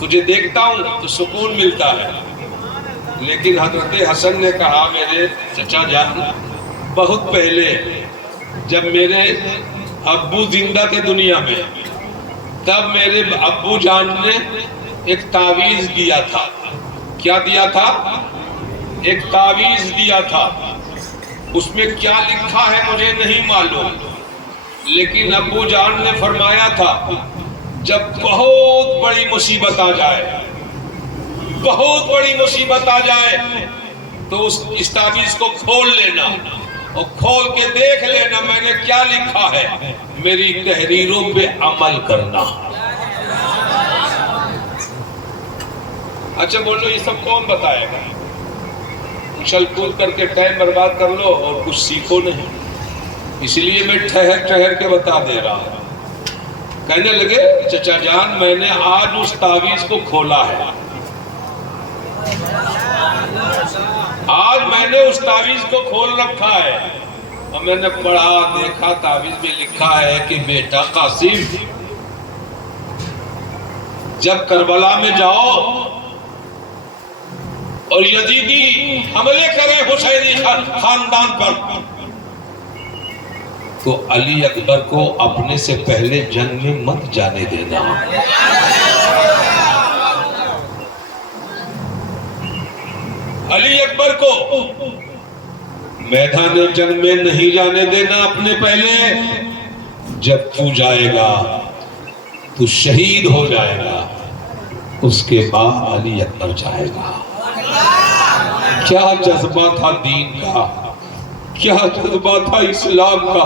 تجھے دیکھتا ہوں تو سکون ملتا ہے، لیکن حضرت حسن نے کہا میرے چچا جان بہت پہلے جب میرے ابو زندہ تھے دنیا میں تب میرے ابو جان نے ایک تعویذ دیا تھا۔ کیا دیا تھا؟ ایک تعویذ دیا تھا، اس میں کیا لکھا ہے مجھے نہیں معلوم، لیکن ابو جان نے فرمایا تھا جب بہت بڑی مصیبت آ جائے، بہت بڑی مصیبت آ جائے تو اس تعویذ کو کھول لینا اور کھول کے دیکھ لینا میں نے کیا لکھا ہے، میری تحریروں پہ عمل کرنا۔ اچھا بولو یہ سب کون بتائے گا؟ اچھل کود کر کے ٹائم برباد کر لو اور کچھ سیکھو نہیں، اس لیے میں ٹھہر کے بتا دے رہا ہوں۔ کہنے لگے چچا جان میں نے آج اس تعویذ کو کھولا ہے، آج میں نے اس تعویذ کو کھول رکھا ہے اور میں نے پڑھا دیکھا تعویذ میں لکھا ہے کہ بیٹا قاسم جب کربلا میں جاؤ اور یزیدی حملے کرے حسینی خاندان پر تو علی اکبر کو اپنے سے پہلے جنگ میں مت جانے دینا، علی اکبر کو میدان جنگ میں نہیں جانے دینا اپنے پہلے، جب تو جائے گا تو شہید ہو جائے گا، اس کے بعد علی اکبر جائے گا۔ کیا جذبہ تھا دین کا، کیا جذبہ تھا اسلام کا،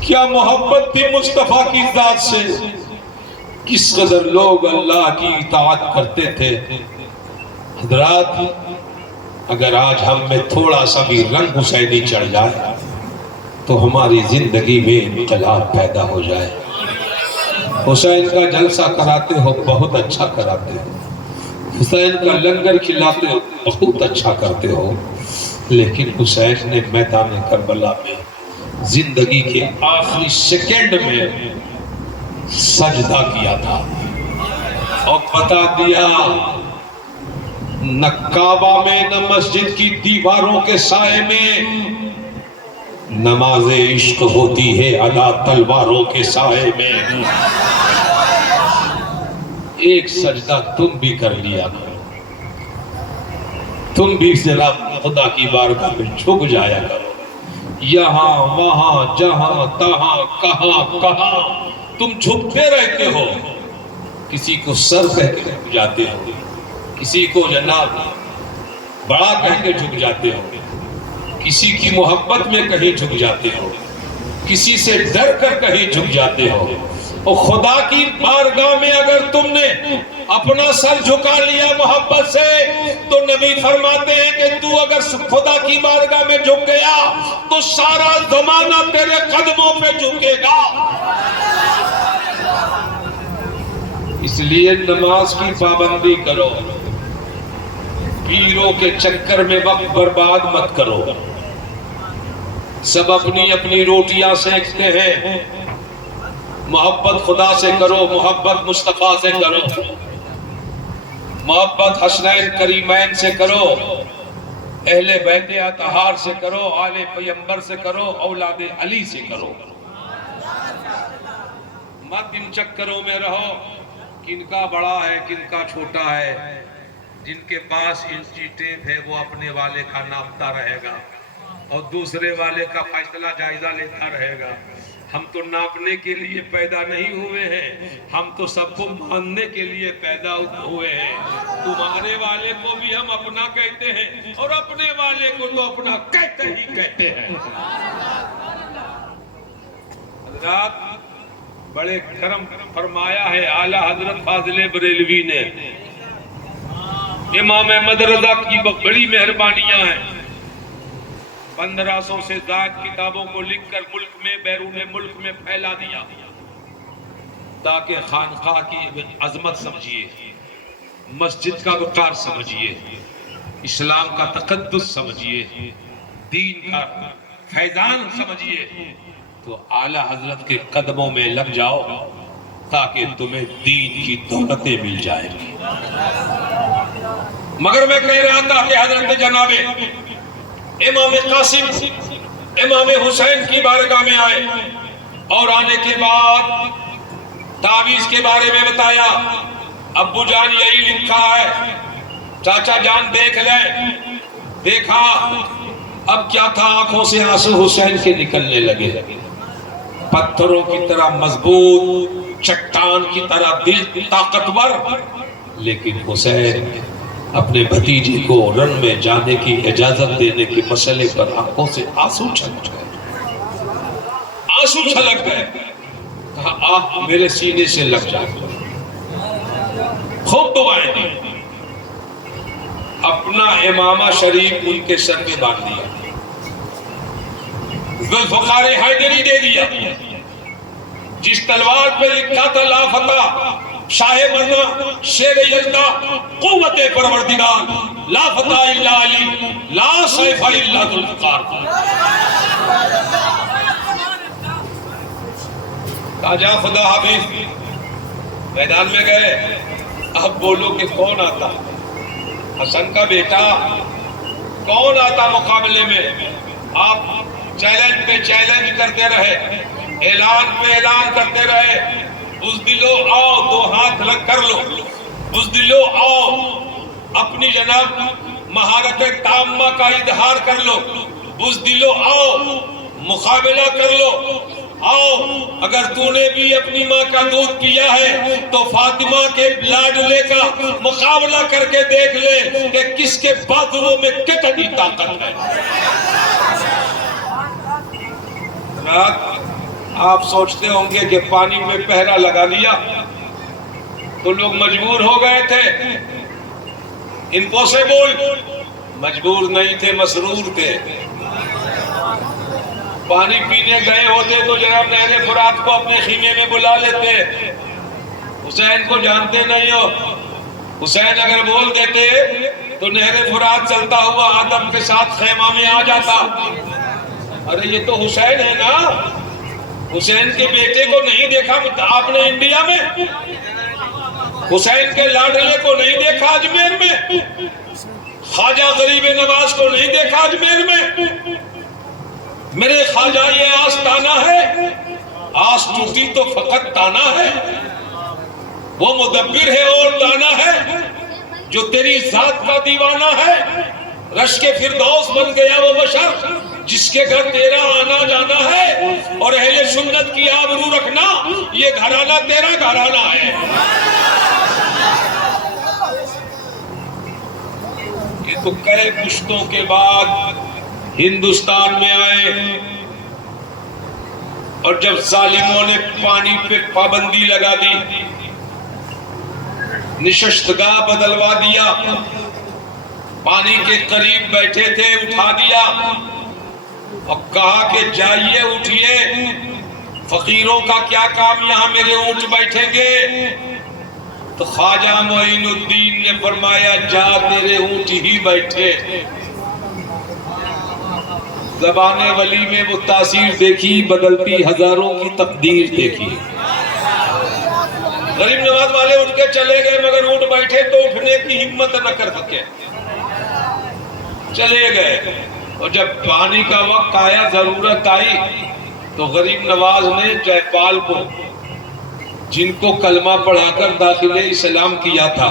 کیا محبت تھی مصطفیٰ کی ذات سے، کس قدر لوگ اللہ کی اطاعت کرتے تھے۔ حضرات اگر آج ہم میں تھوڑا سا بھی رنگ حسینی چڑھ جائے تو ہماری زندگی میں انقلاب پیدا ہو جائے۔ حسین کا جلسہ کراتے ہو بہت اچھا کراتے ہو، حسین کا لنگر کھلاتے ہو بہت اچھا کرتے ہو، لیکن حسین نے میدان کربلا میں زندگی کے آخری سیکنڈ میں سجدہ کیا تھا اور بتا دیا نہ کعبہ میں نہ مسجد کی دیواروں کے سائے میں نماز عشق ہوتی ہے ادا تلواروں کے سائے میں۔ ایک سجدہ تم بھی کر لیا کرو، تم بھی ذرا خدا کی بارگاہ میں جھک جایا کرو، یہاں وہاں جہاں تہاں کہاں تم جھکتے رہتے ہو، کسی کو سر کہہ کے جھک جاتے ہو، کسی کو جناب بڑا کہہ کے جھک جاتے ہو، کسی کی محبت میں کہیں جھک جاتے ہو، کسی سے ڈر کر کہیں جھک جاتے ہو، اور خدا کی بارگاہ میں اگر تم نے اپنا سر جھکا لیا محبت سے تو نبی فرماتے ہیں کہ تو اگر خدا کی بارگاہ میں جھک گیا تو سارا زمانہ تیرے قدموں پہ جھکے گا۔ اس لیے نماز کی پابندی کرو، پیروں کے چکر میں وقت برباد مت کرو۔ سب اپنی اپنی روٹیاں سینکتے ہیں، محبت خدا سے کرو، محبت مصطفیٰ سے کرو، محبت حسنین کریمین سے کرو۔ اہل بیت اطہار سے کرو، آل پیمبر سے کرو، اولاد علی سے کرو. مت ان چکروں میں رہو کن کا بڑا ہے کن کا چھوٹا ہے. جن کے پاس انچی ٹیپ ہے وہ اپنے والے کا ناپتا رہے گا اور دوسرے والے کا فیصلہ جائزہ لیتا رہے گا. ہم تو ناپنے کے لیے پیدا نہیں ہوئے ہیں، ہم تو سب کو ماننے کے لیے پیدا ہوئے ہیں. تمہارے والے کو بھی ہم اپنا کہتے ہیں اور اپنے والے کو تو اپنا کہتے ہی کہتے ہیں. حضرات بڑے کرم فرمایا ہے اعلیٰ حضرت فاضل بریلوی نے. امام احمد رضا کی بڑی مہربانیاں ہیں. 1500 سے زائد کتابوں کو لکھ کر ملک میں بیرون ملک میں پھیلا دیا تاکہ خانقاہ کی عظمت سمجھیے، مسجد کا وقار سمجھیے، اسلام کا تقدس سمجھیے، دین کا فیضان سمجھیے. تو اعلیٰ حضرت کے قدموں میں لگ جاؤ تاکہ تمہیں دین کی دولتیں مل جائیں گی. مگر میں کہہ رہا تھا کہ حضرت جناب امام قاسم امام حسین کی بارگاہ میں آئے اور آنے کے بعد تعویذ کے بارے میں بتایا. ابو جان یہی لکھا ہے، چاچا جان دیکھ لیں. دیکھا اب کیا تھا، آنکھوں سے آنسو حسین کے نکلنے لگے. پتھروں کی طرح مضبوط، چٹان کی طرح دل طاقتور، لیکن حسین اپنے بھتیجے کو رن میں جانے کی اجازت دینے کے مسئلے پر آنکھوں سے آنسو چھلک گئے. کہا آپ میرے سینے سے لگ جائے. خوب دعائیں دی. اپنا امامہ شریف ان کے سر پہ باندھ دیا، ذوالفقار حیدری دے دیا. جس تلوار پہ لکھا تھا لا فتح شاہ مرنا شیر یزدہ قوت پروردگار، لا فتح الا علی لا سیف الا ذوالفقار. تاجا خدا حافظ میدان میں گئے. اب بولو کہ کون آتا، حسن کا بیٹا کون آتا مقابلے میں. آپ چیلنج پہ چیلنج کرتے رہے، اعلان پہ اعلان کرتے رہے. بزدلو آؤ، دو ہاتھ لگ کر لو. بزدلو آؤ، اپنی جناب مہارت تامہ کا اظہار کر لو. بزدلو آؤ، مقابلہ کر لو. آؤ، اگر تو نے بھی اپنی ماں کا دودھ پیا ہے تو فاطمہ کے لاڈلے کا مقابلہ کر کے دیکھ لے کہ کس کے بازوؤں میں کتنی طاقت ہے. آپ سوچتے ہوں گے کہ پانی میں پہرا لگا دیا تو لوگ مجبور ہو گئے تھے. امپوسیبل. مجبور نہیں تھے، مسرور تھے. پانی پینے گئے ہوتے تو جناب نہر فرات کو اپنے خیمے میں بلا لیتے. حسین کو جانتے نہیں ہو. حسین اگر بول دیتے تو نہر فرات چلتا ہوا آدم کے ساتھ خیمہ میں آ جاتا. ارے یہ تو حسین ہے نا. حسین کے بیٹے کو نہیں دیکھا آپ نے انڈیا میں؟ حسین کے لاڈلے کو نہیں دیکھا اجمیر میں؟ خواجہ غریب نواز کو نہیں دیکھا اجمیر میں؟ میرے خواجہ یہ آس تانا ہے، آس ٹوٹی تو فقط تانا ہے. وہ مدبر ہے اور تانا ہے جو تیری ذات کا دیوانہ ہے. رشک فردوس بن گیا وہ بشر جس کے گھر تیرا آنا جانا ہے، اور اہل سنت کی آبرو رکھنا یہ گھرانہ تیرا گھرانہ ہے. یہ تو کئی پشتوں کے بعد ہندوستان میں آئے، اور جب ظالموں نے پانی پہ پابندی لگا دی، نشستگاہ بدلوا دیا، پانی کے قریب بیٹھے تھے اٹھا دیا اور کہا کہ جائیے اٹھیے، فقیروں کا کیا کام یہاں میرے اونٹ بیٹھیں گے. تو خواجہ معین الدین نے فرمایا جا تیرے اونٹ ہی بیٹھے. زبان ولی میں وہ تاثیر دیکھی، بدلتی ہزاروں کی تقدیر دیکھی. غریب نواز والے اٹھ کے چلے گئے مگر اونٹ بیٹھے تو اٹھنے کی ہمت نہ کر سکے. چلے گئے. اور جب پانی کا وقت آیا، ضرورت آئی، تو غریب نواز نے جے پال کو، جن کو کلمہ پڑھا کر داخل اسلام کیا تھا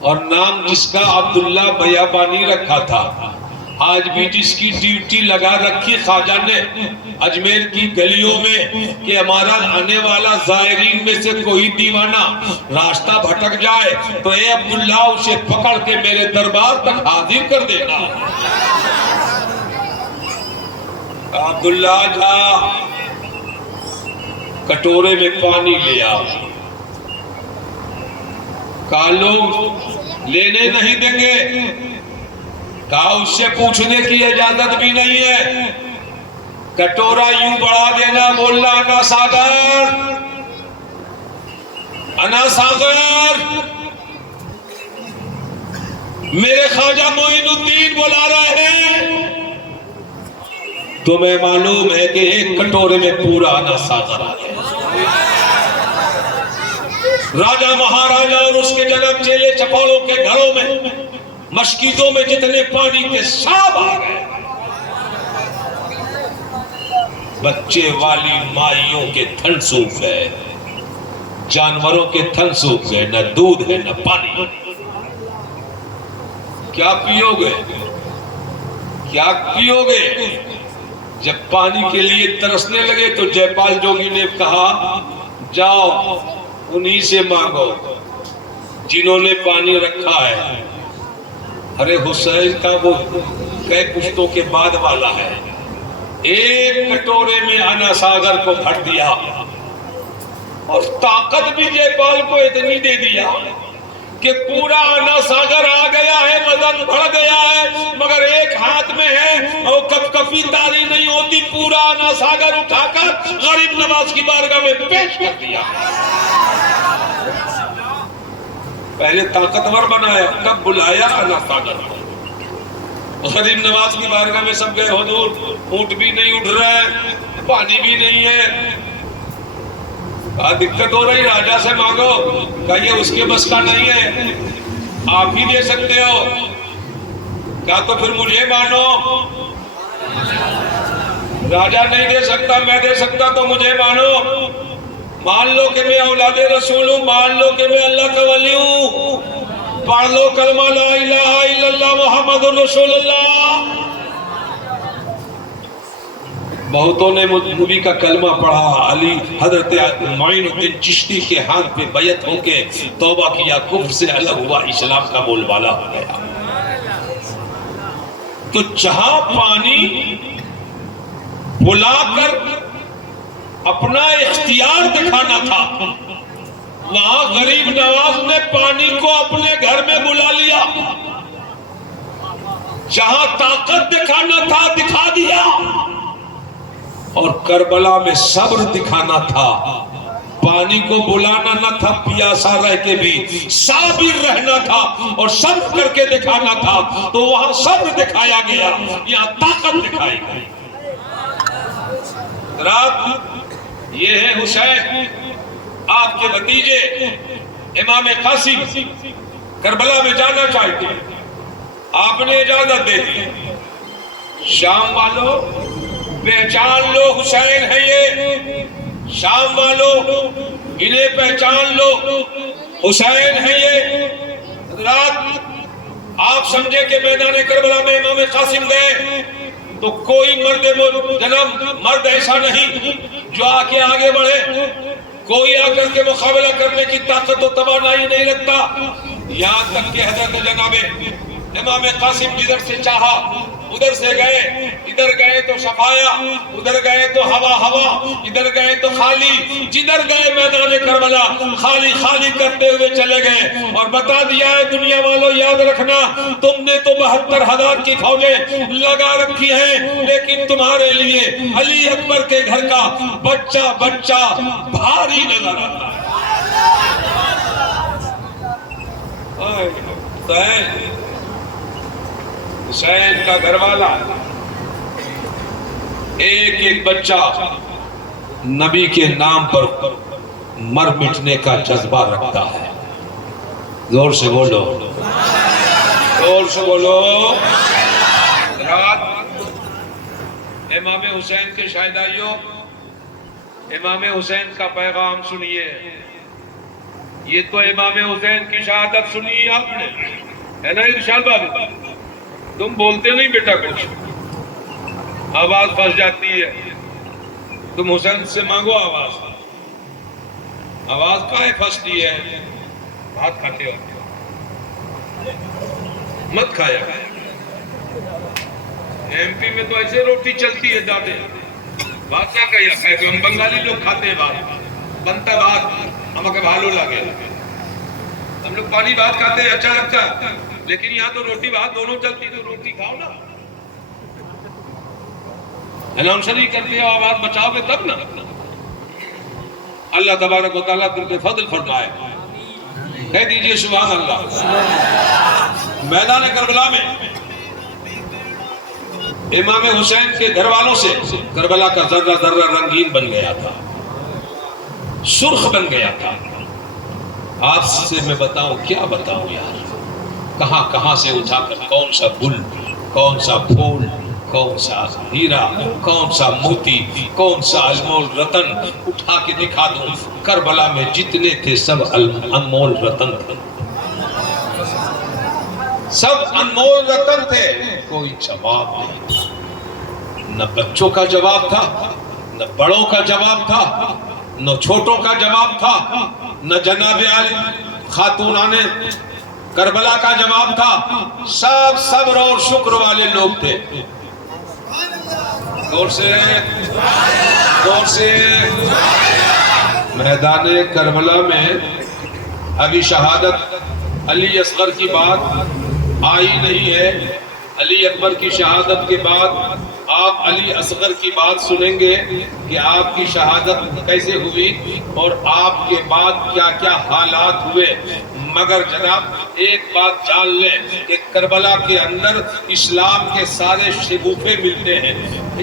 اور نام جس کا عبداللہ بیابانی رکھا تھا، آج بھی جس کی ڈیوٹی لگا رکھی خواجہ نے اجمیر کی گلیوں میں کہ ہمارا آنے والا زائرین میں سے کوئی دیوانہ راستہ بھٹک جائے تو اے عبداللہ اسے پکڑ کے میرے دربار تک حاضر کر دینا. عبداللہ جا کٹورے میں پانی لیا. کہا لوگ لینے نہیں دیں گے. کہا اس سے پوچھنے کی اجازت بھی نہیں ہے. کٹورا یوں بڑھا دینا، بولنا انا ساگر، انا ساگر، میرے خواجہ معین الدین بلا رہے ہیں. تمہیں معلوم ہے کہ ایک کٹورے میں پورا انا ساگر آ گیا. راجہ مہاراجہ اور اس کے جناب چیلے چپاڑوں کے گھروں میں، مشکیدوں میں جتنے پانی کے ساب آ گئے. بچے والی مائیوں کے تھن سوکھ گئے، جانوروں کے تھن سوکھ گئے، نہ دودھ ہے نہ پانی. کیا پیو گے؟ کیا پیو گے؟ جب پانی کے لیے ترسنے لگے تو جے پال جوگی نے کہا جاؤ انہی سے مانگو جنہوں نے پانی رکھا ہے. ارے حسین کا وہ کئی پشتوں کے بعد والا ہے. ایک کٹورے میں انا ساگر کو بھر دیا اور طاقت بھی جے پال کو اتنی دے دیا کہ پورا انا ساگر آ گیا ہے، وزن بڑھ گیا ہے، مگر ایک ہاتھ میں ہے اور کپ کپی تاری نہیں ہوتی. پورا انا ساگر اٹھا کر غریب نواز کی بارگاہ میں پیش کر دیا. پہلے طاقتور بنایا، تب بلایا انا ساگر کو. غریب نواز کی بارگاہ میں سب گئے، حضور اونٹ بھی نہیں اٹھ رہا ہے، پانی بھی نہیں ہے. کہا دقت ہو رہی، راجہ سے مانگو. کہا یہ اس کے بس کا نہیں ہے، آپ ہی دے سکتے ہو. کہا تو پھر مجھے مانو. راجہ نہیں دے سکتا، میں دے سکتا تو مجھے مانو. مان لو کہ میں اولاد رسول ہوں، مان لو کہ میں اللہ کا ولی ہوں. پڑھ لو کلمہ لا الہ الا اللہ محمد رسول اللہ. بہتوں نے نبی کا کلمہ پڑھا. علی حضرت معین الدین چشتی کے ہاتھ پہ بیعت ہو کے توبہ کیا، کفر سے الگ ہوا، اسلام کا بول بالا ہو گیا. تو جہاں پانی بلا کر اپنا اختیار دکھانا تھا، وہاں غریب نواز نے پانی کو اپنے گھر میں بلا لیا. جہاں طاقت دکھانا تھا دکھا دیا، اور کربلا میں صبر دکھانا تھا. پانی کو بلانا نہ تھا، پیاسا رہ کے بھی صابر رہنا تھا اور صبر کر کے دکھانا تھا. تو وہاں صبر دکھایا گیا، یہاں طاقت دکھائی گئی. رات یہ ہے حسین آپ کے بھتیجے امام قاسم کربلا میں جانا چاہتے ہیں. آپ نے اجازت دے دی. شام والوں پہچان لو، حسین ہے یہ. شام والوں انہیں پہچان لو، حسین ہے یہ. رات آپ سمجھے کہ میدان کربلا میں امام قاسم گئے تو کوئی مرد ایسا نہیں جو آ کے آگے بڑھے. کوئی آ کر کے مقابلہ کرنے کی طاقت و توانائی نہیں رکھتا. یہاں تک کہ حضرت جناب امام قاسم جدھر سے چاہا ادھر سے گئے، ادھر گئے تو صفایا، ادھر گئے تو ہوا، ادھر گئے تو خالی. جدھر گئے میدان کربلا خالی خالی کرتے ہوئے چلے گئے. اور بتا دیا ہے دنیا والوں، یاد رکھنا تم نے تو 72,000 کی فوجیں لگا رکھی ہیں، لیکن تمہارے لیے علی اکبر کے گھر کا بچہ بچہ بھاری نظر آتا ہے. حسین کا گھر والا ایک ایک بچہ نبی کے نام پر مر مٹنے کا جذبہ رکھتا ہے. زور سے بولو، زور سے بولو. برکات۔ امام حسین کے شہدائیوں، امام حسین کا پیغام سنیے۔ یہ تو امام حسین کی شہادت سنی آپ نے، ہے نا ارشاد بابو؟ تم بولتے نہیں بیٹا، کچھ آواز پھنس جاتی ہے۔ تم حسین سے مانگو آواز کہاں پھنستی ہے؟ بات کھاتے ہو مت کھایا۔ ایم پی میں تو ایسے روٹی چلتی ہے دادے، بات کیا کہیا ہے؟ ہم بنگالی لوگ کھاتے ہیں بات، بنتا بات ہمیں بھالو لگے۔ ہم لوگ پانی بات کھاتے ہیں اچھا لگتا ہے، لیکن یہاں تو روٹی بات دونوں چلتی، تو روٹی کھاؤ نا، اناؤنسر ہی کرتے ہو، آواز بچاؤ گے تب نا۔ اللہ تبارک و تعالیٰ تم پہ فضل فرمائے، کہہ دیجئے سبحان اللہ۔ میدان کربلا میں امام حسین کے گھر والوں سے کربلا کا ذرہ ذرہ رنگین بن گیا تھا، سرخ بن گیا تھا۔ آپ سے میں بتاؤں کیا بتاؤں یار، کہاں کہاں سے اٹھا کر کون سا گل، کون سا پھول، کون سا ہیرا، کون سا موتی، کون سا انمول رتن اٹھا کے دکھا دوں۔ کربلا میں جتنے تھے سب انمول رتن تھے، سب انمول رتن تھے، کوئی جواب نہیں۔ نہ بچوں کا جواب تھا، نہ بڑوں کا جواب تھا، نہ چھوٹوں کا جواب تھا، نہ جناب علی خاتونان کربلا کا جواب تھا۔ سب صبر اور شکر والے لوگ تھے۔ دور سے میدان کربلا میں ابھی شہادت علی اصغر کی بات آئی نہیں ہے۔ علی اکبر کی شہادت کے بعد آپ علی اصغر کی بات سنیں گے کہ آپ کی شہادت کیسے ہوئی اور آپ کے بعد کیا کیا حالات ہوئے۔ مگر جناب ایک بات جان لیں کہ کربلا کے اندر اسلام کے سارے شگوفے ملتے ہیں،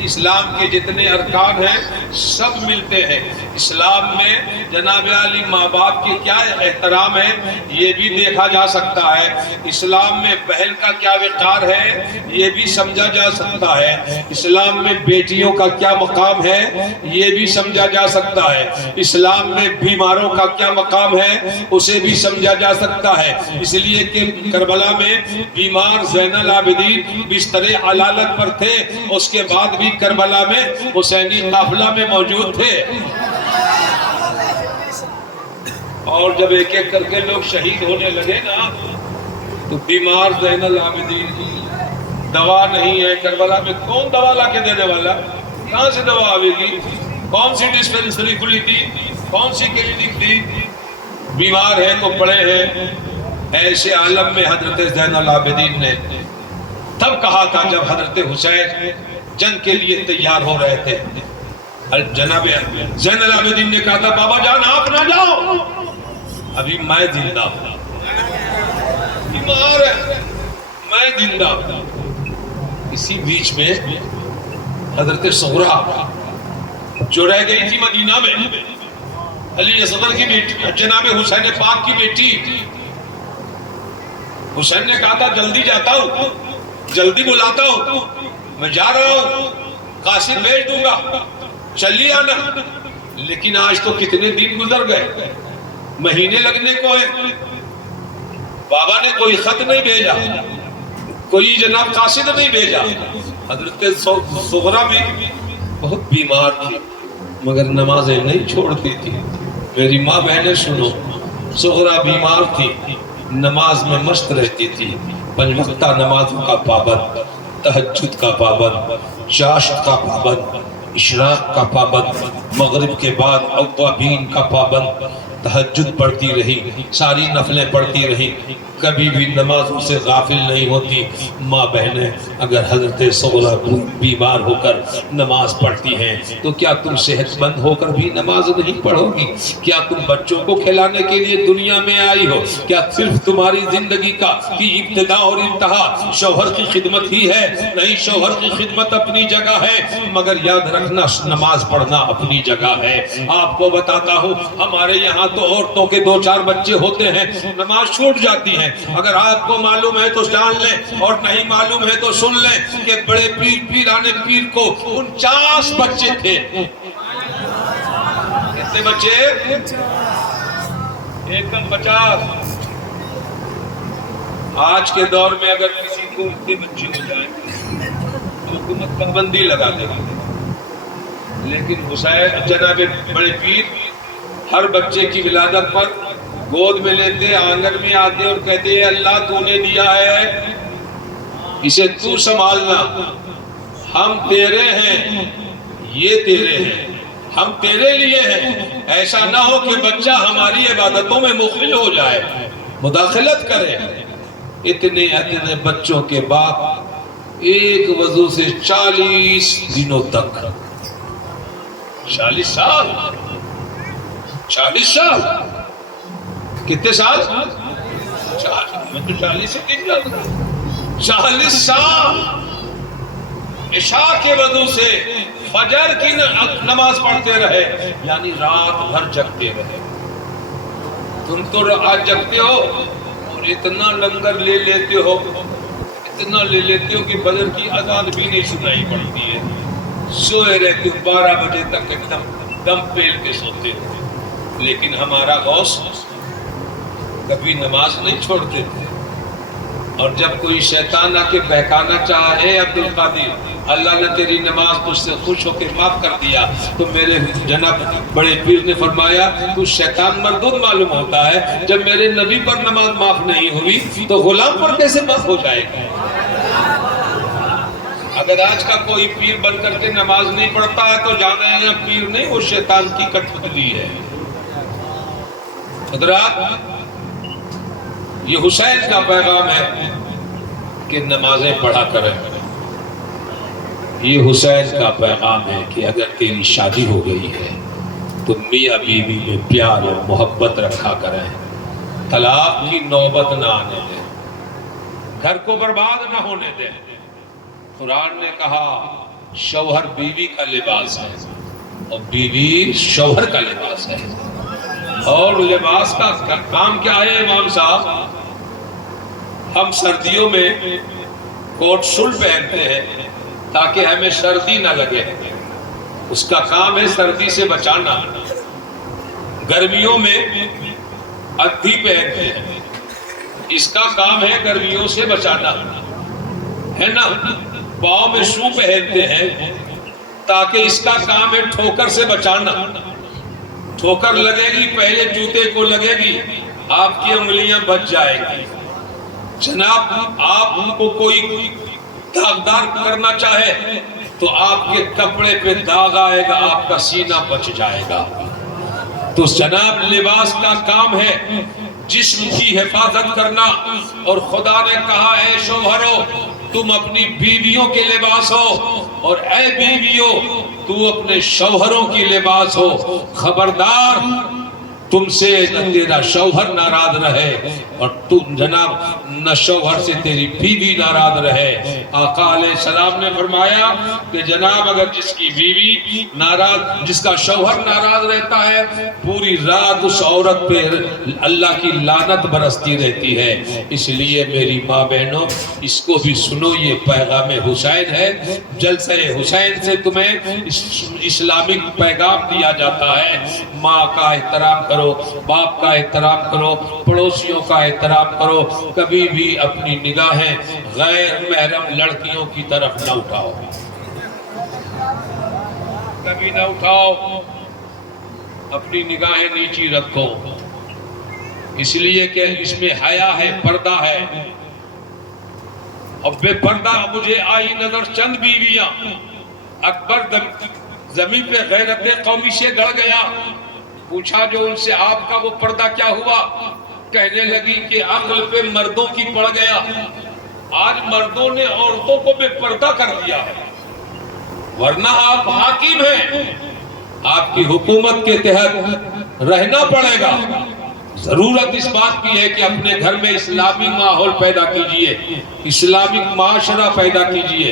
اسلام کے جتنے ارکان ہیں سب ملتے ہیں۔ اسلام میں جناب علی ماں باپ کے کیا احترام ہے یہ بھی دیکھا جا سکتا ہے، اسلام میں بہن کا کیا وقار ہے یہ بھی سمجھا جا سکتا ہے، اسلام میں بیٹیوں کا کیا مقام ہے یہ بھی سمجھا جا سکتا ہے، اسلام میں بیماروں کا کیا مقام ہے اسے بھی سمجھا جا سکتا ہے۔ اس لیے کہ کربلا میں بیمار زین العابدین بستر علالت پر تھے، اس کے بعد بھی کربلا میں حسینی قافلہ میں موجود تھے، اور جب ایک ایک کر کے لوگ شہید ہونے لگے نا تو بیمار زین العابدین، دوا نہیں ہے کربلا میں، کون دوا لا کے دینے والا؟ کہاں سے دوا آئے گی؟ کون سی ڈسپینسری کھلی تھی؟ کون سی کلینک تھی؟ بیمار ہیں تو پڑے ہیں۔ ایسے عالم میں حضرت زین العابدین نے تب کہا تھا جب حضرت حسین جنگ کے لیے تیار ہو رہے تھے، جناب زین العابدین نے کہا تھا بابا جان آپ نہ جاؤ، ابھی میں زندہ ہوں، بیمار ہے میں زندہ ہوں۔ اسی بیچ میں حضرت صغرا جو رہ گئی تھی مدینہ میں، علی اصغر کی بیٹی، جناب حسین پاک کی بیٹی، حسین نے کہا تھا جلدی جاتا ہوں، جلدی بلاتا ہوں، میں جا رہا ہوں، قاصد بھیج دوں گا، چلی آنا۔ لیکن آج تو کتنے دن گزر گئے، مہینے لگنے کو ہے، بابا نے کوئی خط نہیں بھیجا، کوئی جناب قاصد نہیں بھیجا۔ حضرت صغرا بھی بہت بیمار تھی مگر نمازیں نہیں چھوڑتی تھی۔ میری ماں بہنیں سنو، صغرا بیمار تھی، نماز میں مست رہتی تھی، 5 وقتہ نمازوں کا پابند، تہجد کا پابند، چاشت کا پابند، اشراق کا پابند، مغرب کے بعد اوابین کا پابند، تہجد پڑھتی رہی، ساری نفلیں پڑھتی رہی، کبھی بھی نمازوں سے غافل نہیں ہوتی۔ ماں بہنیں اگر حضرت صغرا بیمار ہو کر نماز پڑھتی ہیں تو کیا تم صحت مند ہو کر بھی نماز نہیں پڑھو گی؟ کیا تم بچوں کو کھلانے کے لیے دنیا میں آئی ہو؟ کیا صرف تمہاری زندگی کی ابتدا اور انتہا شوہر کی خدمت ہی ہے؟ نہیں، شوہر کی خدمت اپنی جگہ ہے مگر یاد رکھنا نماز پڑھنا اپنی جگہ ہے۔ آپ کو بتاتا ہوں ہمارے یہاں تو عورتوں کے 2-4 بچے ہوتے ہیں، نماز چھوٹ جاتی ہے، ہیں. اگر آپ کو معلوم ہے تو جان لیں اور نہیں معلوم ہے تو سن لیں کہ بڑے پیر پیرانے پیر کو 49 بچے تھے. کتنے بچے؟ 50. آج کے دور میں اگر کسی کو اتنے بچے ہو جائیں تو حکومت پابندی لگا دے گی. لیکن حسین جناب بڑے پیر ہر بچے کی ولادت پر گود میں لیتے, آنگن میں آتے اور کہتے اللہ تو نے دیا ہے, اسے تو سنبھالنا, ہم تیرے ہیں, یہ تیرے ہیں, ہم تیرے لیے ہیں. ایسا نہ ہو کہ بچہ ہماری عبادتوں میں مخل ہو جائے, مداخلت کرے. اتنے بچوں کے باپ ایک وضو سے 40 دنوں تک, 40 سال, 40 سال, کتنے سال؟ 40 سے 40 سال عشاء کے وضو سے فجر کی نماز پڑھتے رہے, یعنی رات بھر جگتے رہے. تم تو آج جگتے ہو اور اتنا لنگر لے لیتے ہو, اتنا لے لیتے ہو کہ فجر کی اذان بھی نہیں سنائی پڑتی ہے. سوئے رہتے ہو 12 بجے تک ایک دم پیل کے سوتے ہو. لیکن ہمارا غوث کبھی نماز نہیں چھوڑتے تھے. اور جب کوئی شیطان آ کے بہکانا چاہے عبد القادر, اللہ نے تیری نماز تجھ سے خوش ہو کے معاف کر دیا, تو میرے جناب بڑے پیر نے فرمایا تو شیطان مردود معلوم ہوتا ہے, جب میرے نبی پر نماز معاف نہیں ہوئی تو غلام پر کیسے معاف ہو جائے گا. اگر آج کا کوئی پیر بن کر کے نماز نہیں پڑھتا ہے تو جانا ہے پیر نہیں, وہ شیطان کی کٹپتلی ہے. حضرات, یہ حسین کا پیغام ہے کہ نمازیں پڑھا کریں. یہ حسین کا پیغام ہے کہ اگر تیری شادی ہو گئی ہے تو میاں بیوی میں پیار اور محبت رکھا کریں, طلاق کی نوبت نہ آنے دیں, گھر کو برباد نہ ہونے دیں. قرآن نے کہا شوہر بیوی کا لباس ہے اور بیوی شوہر کا لباس ہے. اور لباس کا کام کیا ہے امام صاحب؟ ہم سردیوں میں کوٹ شل پہنتے ہیں تاکہ ہمیں سردی نہ لگے, اس کا کام ہے سردی سے بچانا. گرمیوں میں ادھی پہنتے ہیں, اس کا کام ہے گرمیوں سے بچانا, ہے نا. پاؤں میں شو پہنتے ہیں تاکہ اس کا کام ہے ٹھوکر سے بچانا. ٹھوکر لگے گی, پہلے جوتے کو لگے گی, آپ کی انگلیاں بچ جائیں گی. جناب آپ کو کوئی داغدار کرنا چاہے تو آپ کے کپڑے پہ داغ آئے گا, آپ کا سینہ بچ جائے گا. تو جناب لباس کا کام ہے جسم کی حفاظت کرنا. اور خدا نے کہا اے شوہرو تم اپنی بیویوں کے لباس ہو, اور اے بیویوں تو اپنے شوہروں کی لباس ہو. خبردار تم سے نہ تیرا شوہر ناراض رہے اور تم جناب نہ شوہر سے تیری بیوی ناراض رہے. آقا علیہ السلام نے فرمایا کہ جناب اگر جس کی بیوی ناراض, جس کا شوہر ناراض رہتا ہے, پوری رات اس عورت پہ اللہ کی لعنت برستی رہتی ہے. اس لیے میری ماں بہنوں اس کو بھی سنو, یہ پیغام حسین ہے. جلسہ حسین سے تمہیں اسلامک پیغام دیا جاتا ہے. ماں کا احترام کرو, باپ کا احترام کرو, پڑوسیوں کا احترام کرو. کبھی بھی اپنی نگاہیں غیر محرم لڑکیوں کی طرف نہ اٹھاؤ, کبھی نہ اٹھاؤ. اپنی نگاہیں نیچی رکھو, اس لیے کہ اس میں حیا ہے, پردہ ہے. اب بے پردہ مجھے آئی نظر چند بیویاں, اکبر زمین پہ غیرت قومی سے گڑ گیا. پوچھا جو ان سے آپ کا وہ پردہ کیا ہوا؟ کہنے لگی کہ عقل پہ مردوں کی پڑ گیا. آج مردوں نے عورتوں کو بے پردہ کر دیا ہے, ورنہ آپ حاکم ہیں, آپ کی حکومت کے تحت رہنا پڑے گا. ضرورت اس بات کی ہے کہ اپنے گھر میں اسلامی ماحول پیدا کیجئے, اسلامک معاشرہ پیدا کیجئے.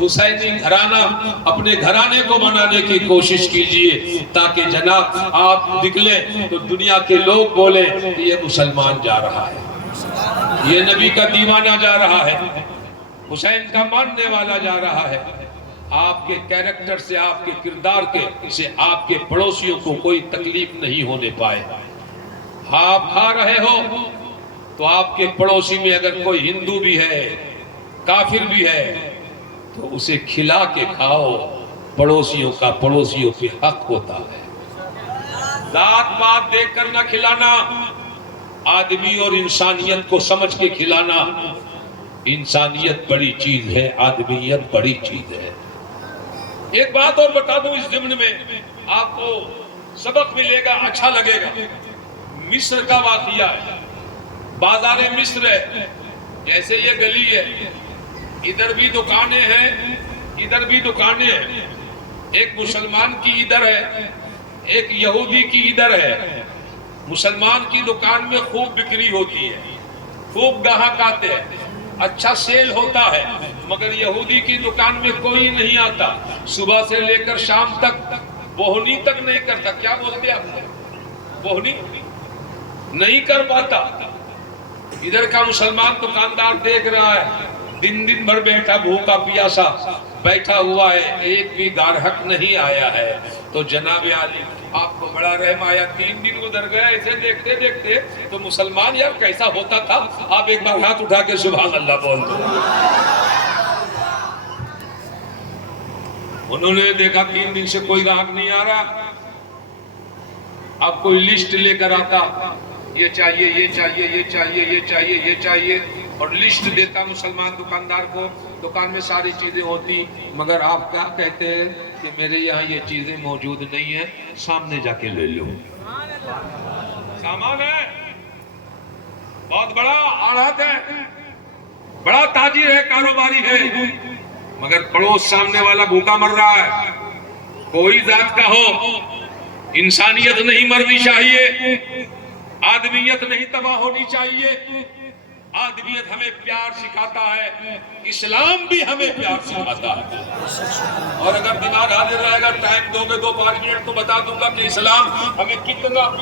حسینی گھرانہ اپنے گھرانے کو بنانے کی کوشش کیجئے تاکہ جناب آپ نکلیں تو دنیا کے لوگ بولیں کہ یہ مسلمان جا رہا ہے. یہ نبی کا دیوانہ جا رہا ہے، حسین کا ماننے والا جا رہا ہے. آپ کے کیریکٹر سے، آپ کے کردار سے آپ کے پڑوسیوں کو کوئی تکلیف نہیں ہونے پائے. آپ کھا رہے ہو تو آپ کے پڑوسی میں اگر کوئی ہندو بھی ہے، کافر بھی ہے، تو اسے کھلا کے کھاؤ. پڑوسیوں کا پڑوسیوں پہ حق ہوتا ہے. ذات پات دیکھ کر نہ کھلانا، آدمی اور انسانیت کو سمجھ کے کھلانا. انسانیت بڑی چیز ہے، آدمیت بڑی چیز ہے. ایک بات اور بتا دوں اس ضمن میں، آپ کو سبق ملے گا، اچھا لگے گا. مصر کا واقعہ ہے. بازار مصر ہے، جیسے یہ گلی ہے، ادھر بھی دکانیں ہیں، ادھر بھی دکانیں ہیں. ایک مسلمان کی ادھر ہے، ایک یہودی کی ادھر ہے. مسلمان کی دکان میں خوب بکری ہوتی ہے، خوب گاہک آتے ہیں، اچھا سیل ہوتا ہے. مگر یہودی کی دکان میں کوئی نہیں آتا. صبح سے لے کر شام تک بوہنی تک نہیں کرتا. کیا بولتے آپ؟ بوہنی نہیں کر پاتا. ادھر کا مسلمان دکاندار دیکھ رہا ہے، دن بھر بیٹھا بھوکا پیاسا بیٹھا ہوا ہے، ایک بھی گاہک نہیں آیا ہے. تو جناب عالی آپ کو بڑا رحم آیا. 3 دن ادھر گئے، ایسے دیکھتے دیکھتے تو مسلمان یار کیسا ہوتا تھا. آپ ایک بار ہاتھ اٹھا کے سبحان اللہ بول دو. انہوں نے دیکھا 3 دن سے کوئی گاہک نہیں آ رہا. اب کوئی لسٹ لے کر آتا، یہ چاہیے، یہ چاہیے، یہ چاہیے، یہ چاہیے، یہ چاہیے، اور لسٹ دیتا مسلمان دکاندار کو. دکان میں ساری چیزیں ہوتی، مگر آپ کیا کہتے ہیں کہ میرے یہاں یہ چیزیں موجود نہیں ہیں، سامنے جا کے لے لو. سامان ہے، بہت بڑا آڑات ہے، بڑا تاجر ہے، کاروباری ہے، مگر پڑوس سامنے والا بھوکا مر رہا ہے. کوئی ذات کا ہو، انسانیت نہیں مرنی چاہیے، آدمیت نہیں تباہ ہونی چاہیے. آدمیت ہمیں پیار سکھاتا ہے، اسلام بھی ہمیں پیار سکھاتا ہے. اور اگر دماغ حاضر رہے گا، ٹائم دو گے 2-5 منٹ تو بتا دوں گا کہ اسلام ہمیں کتنا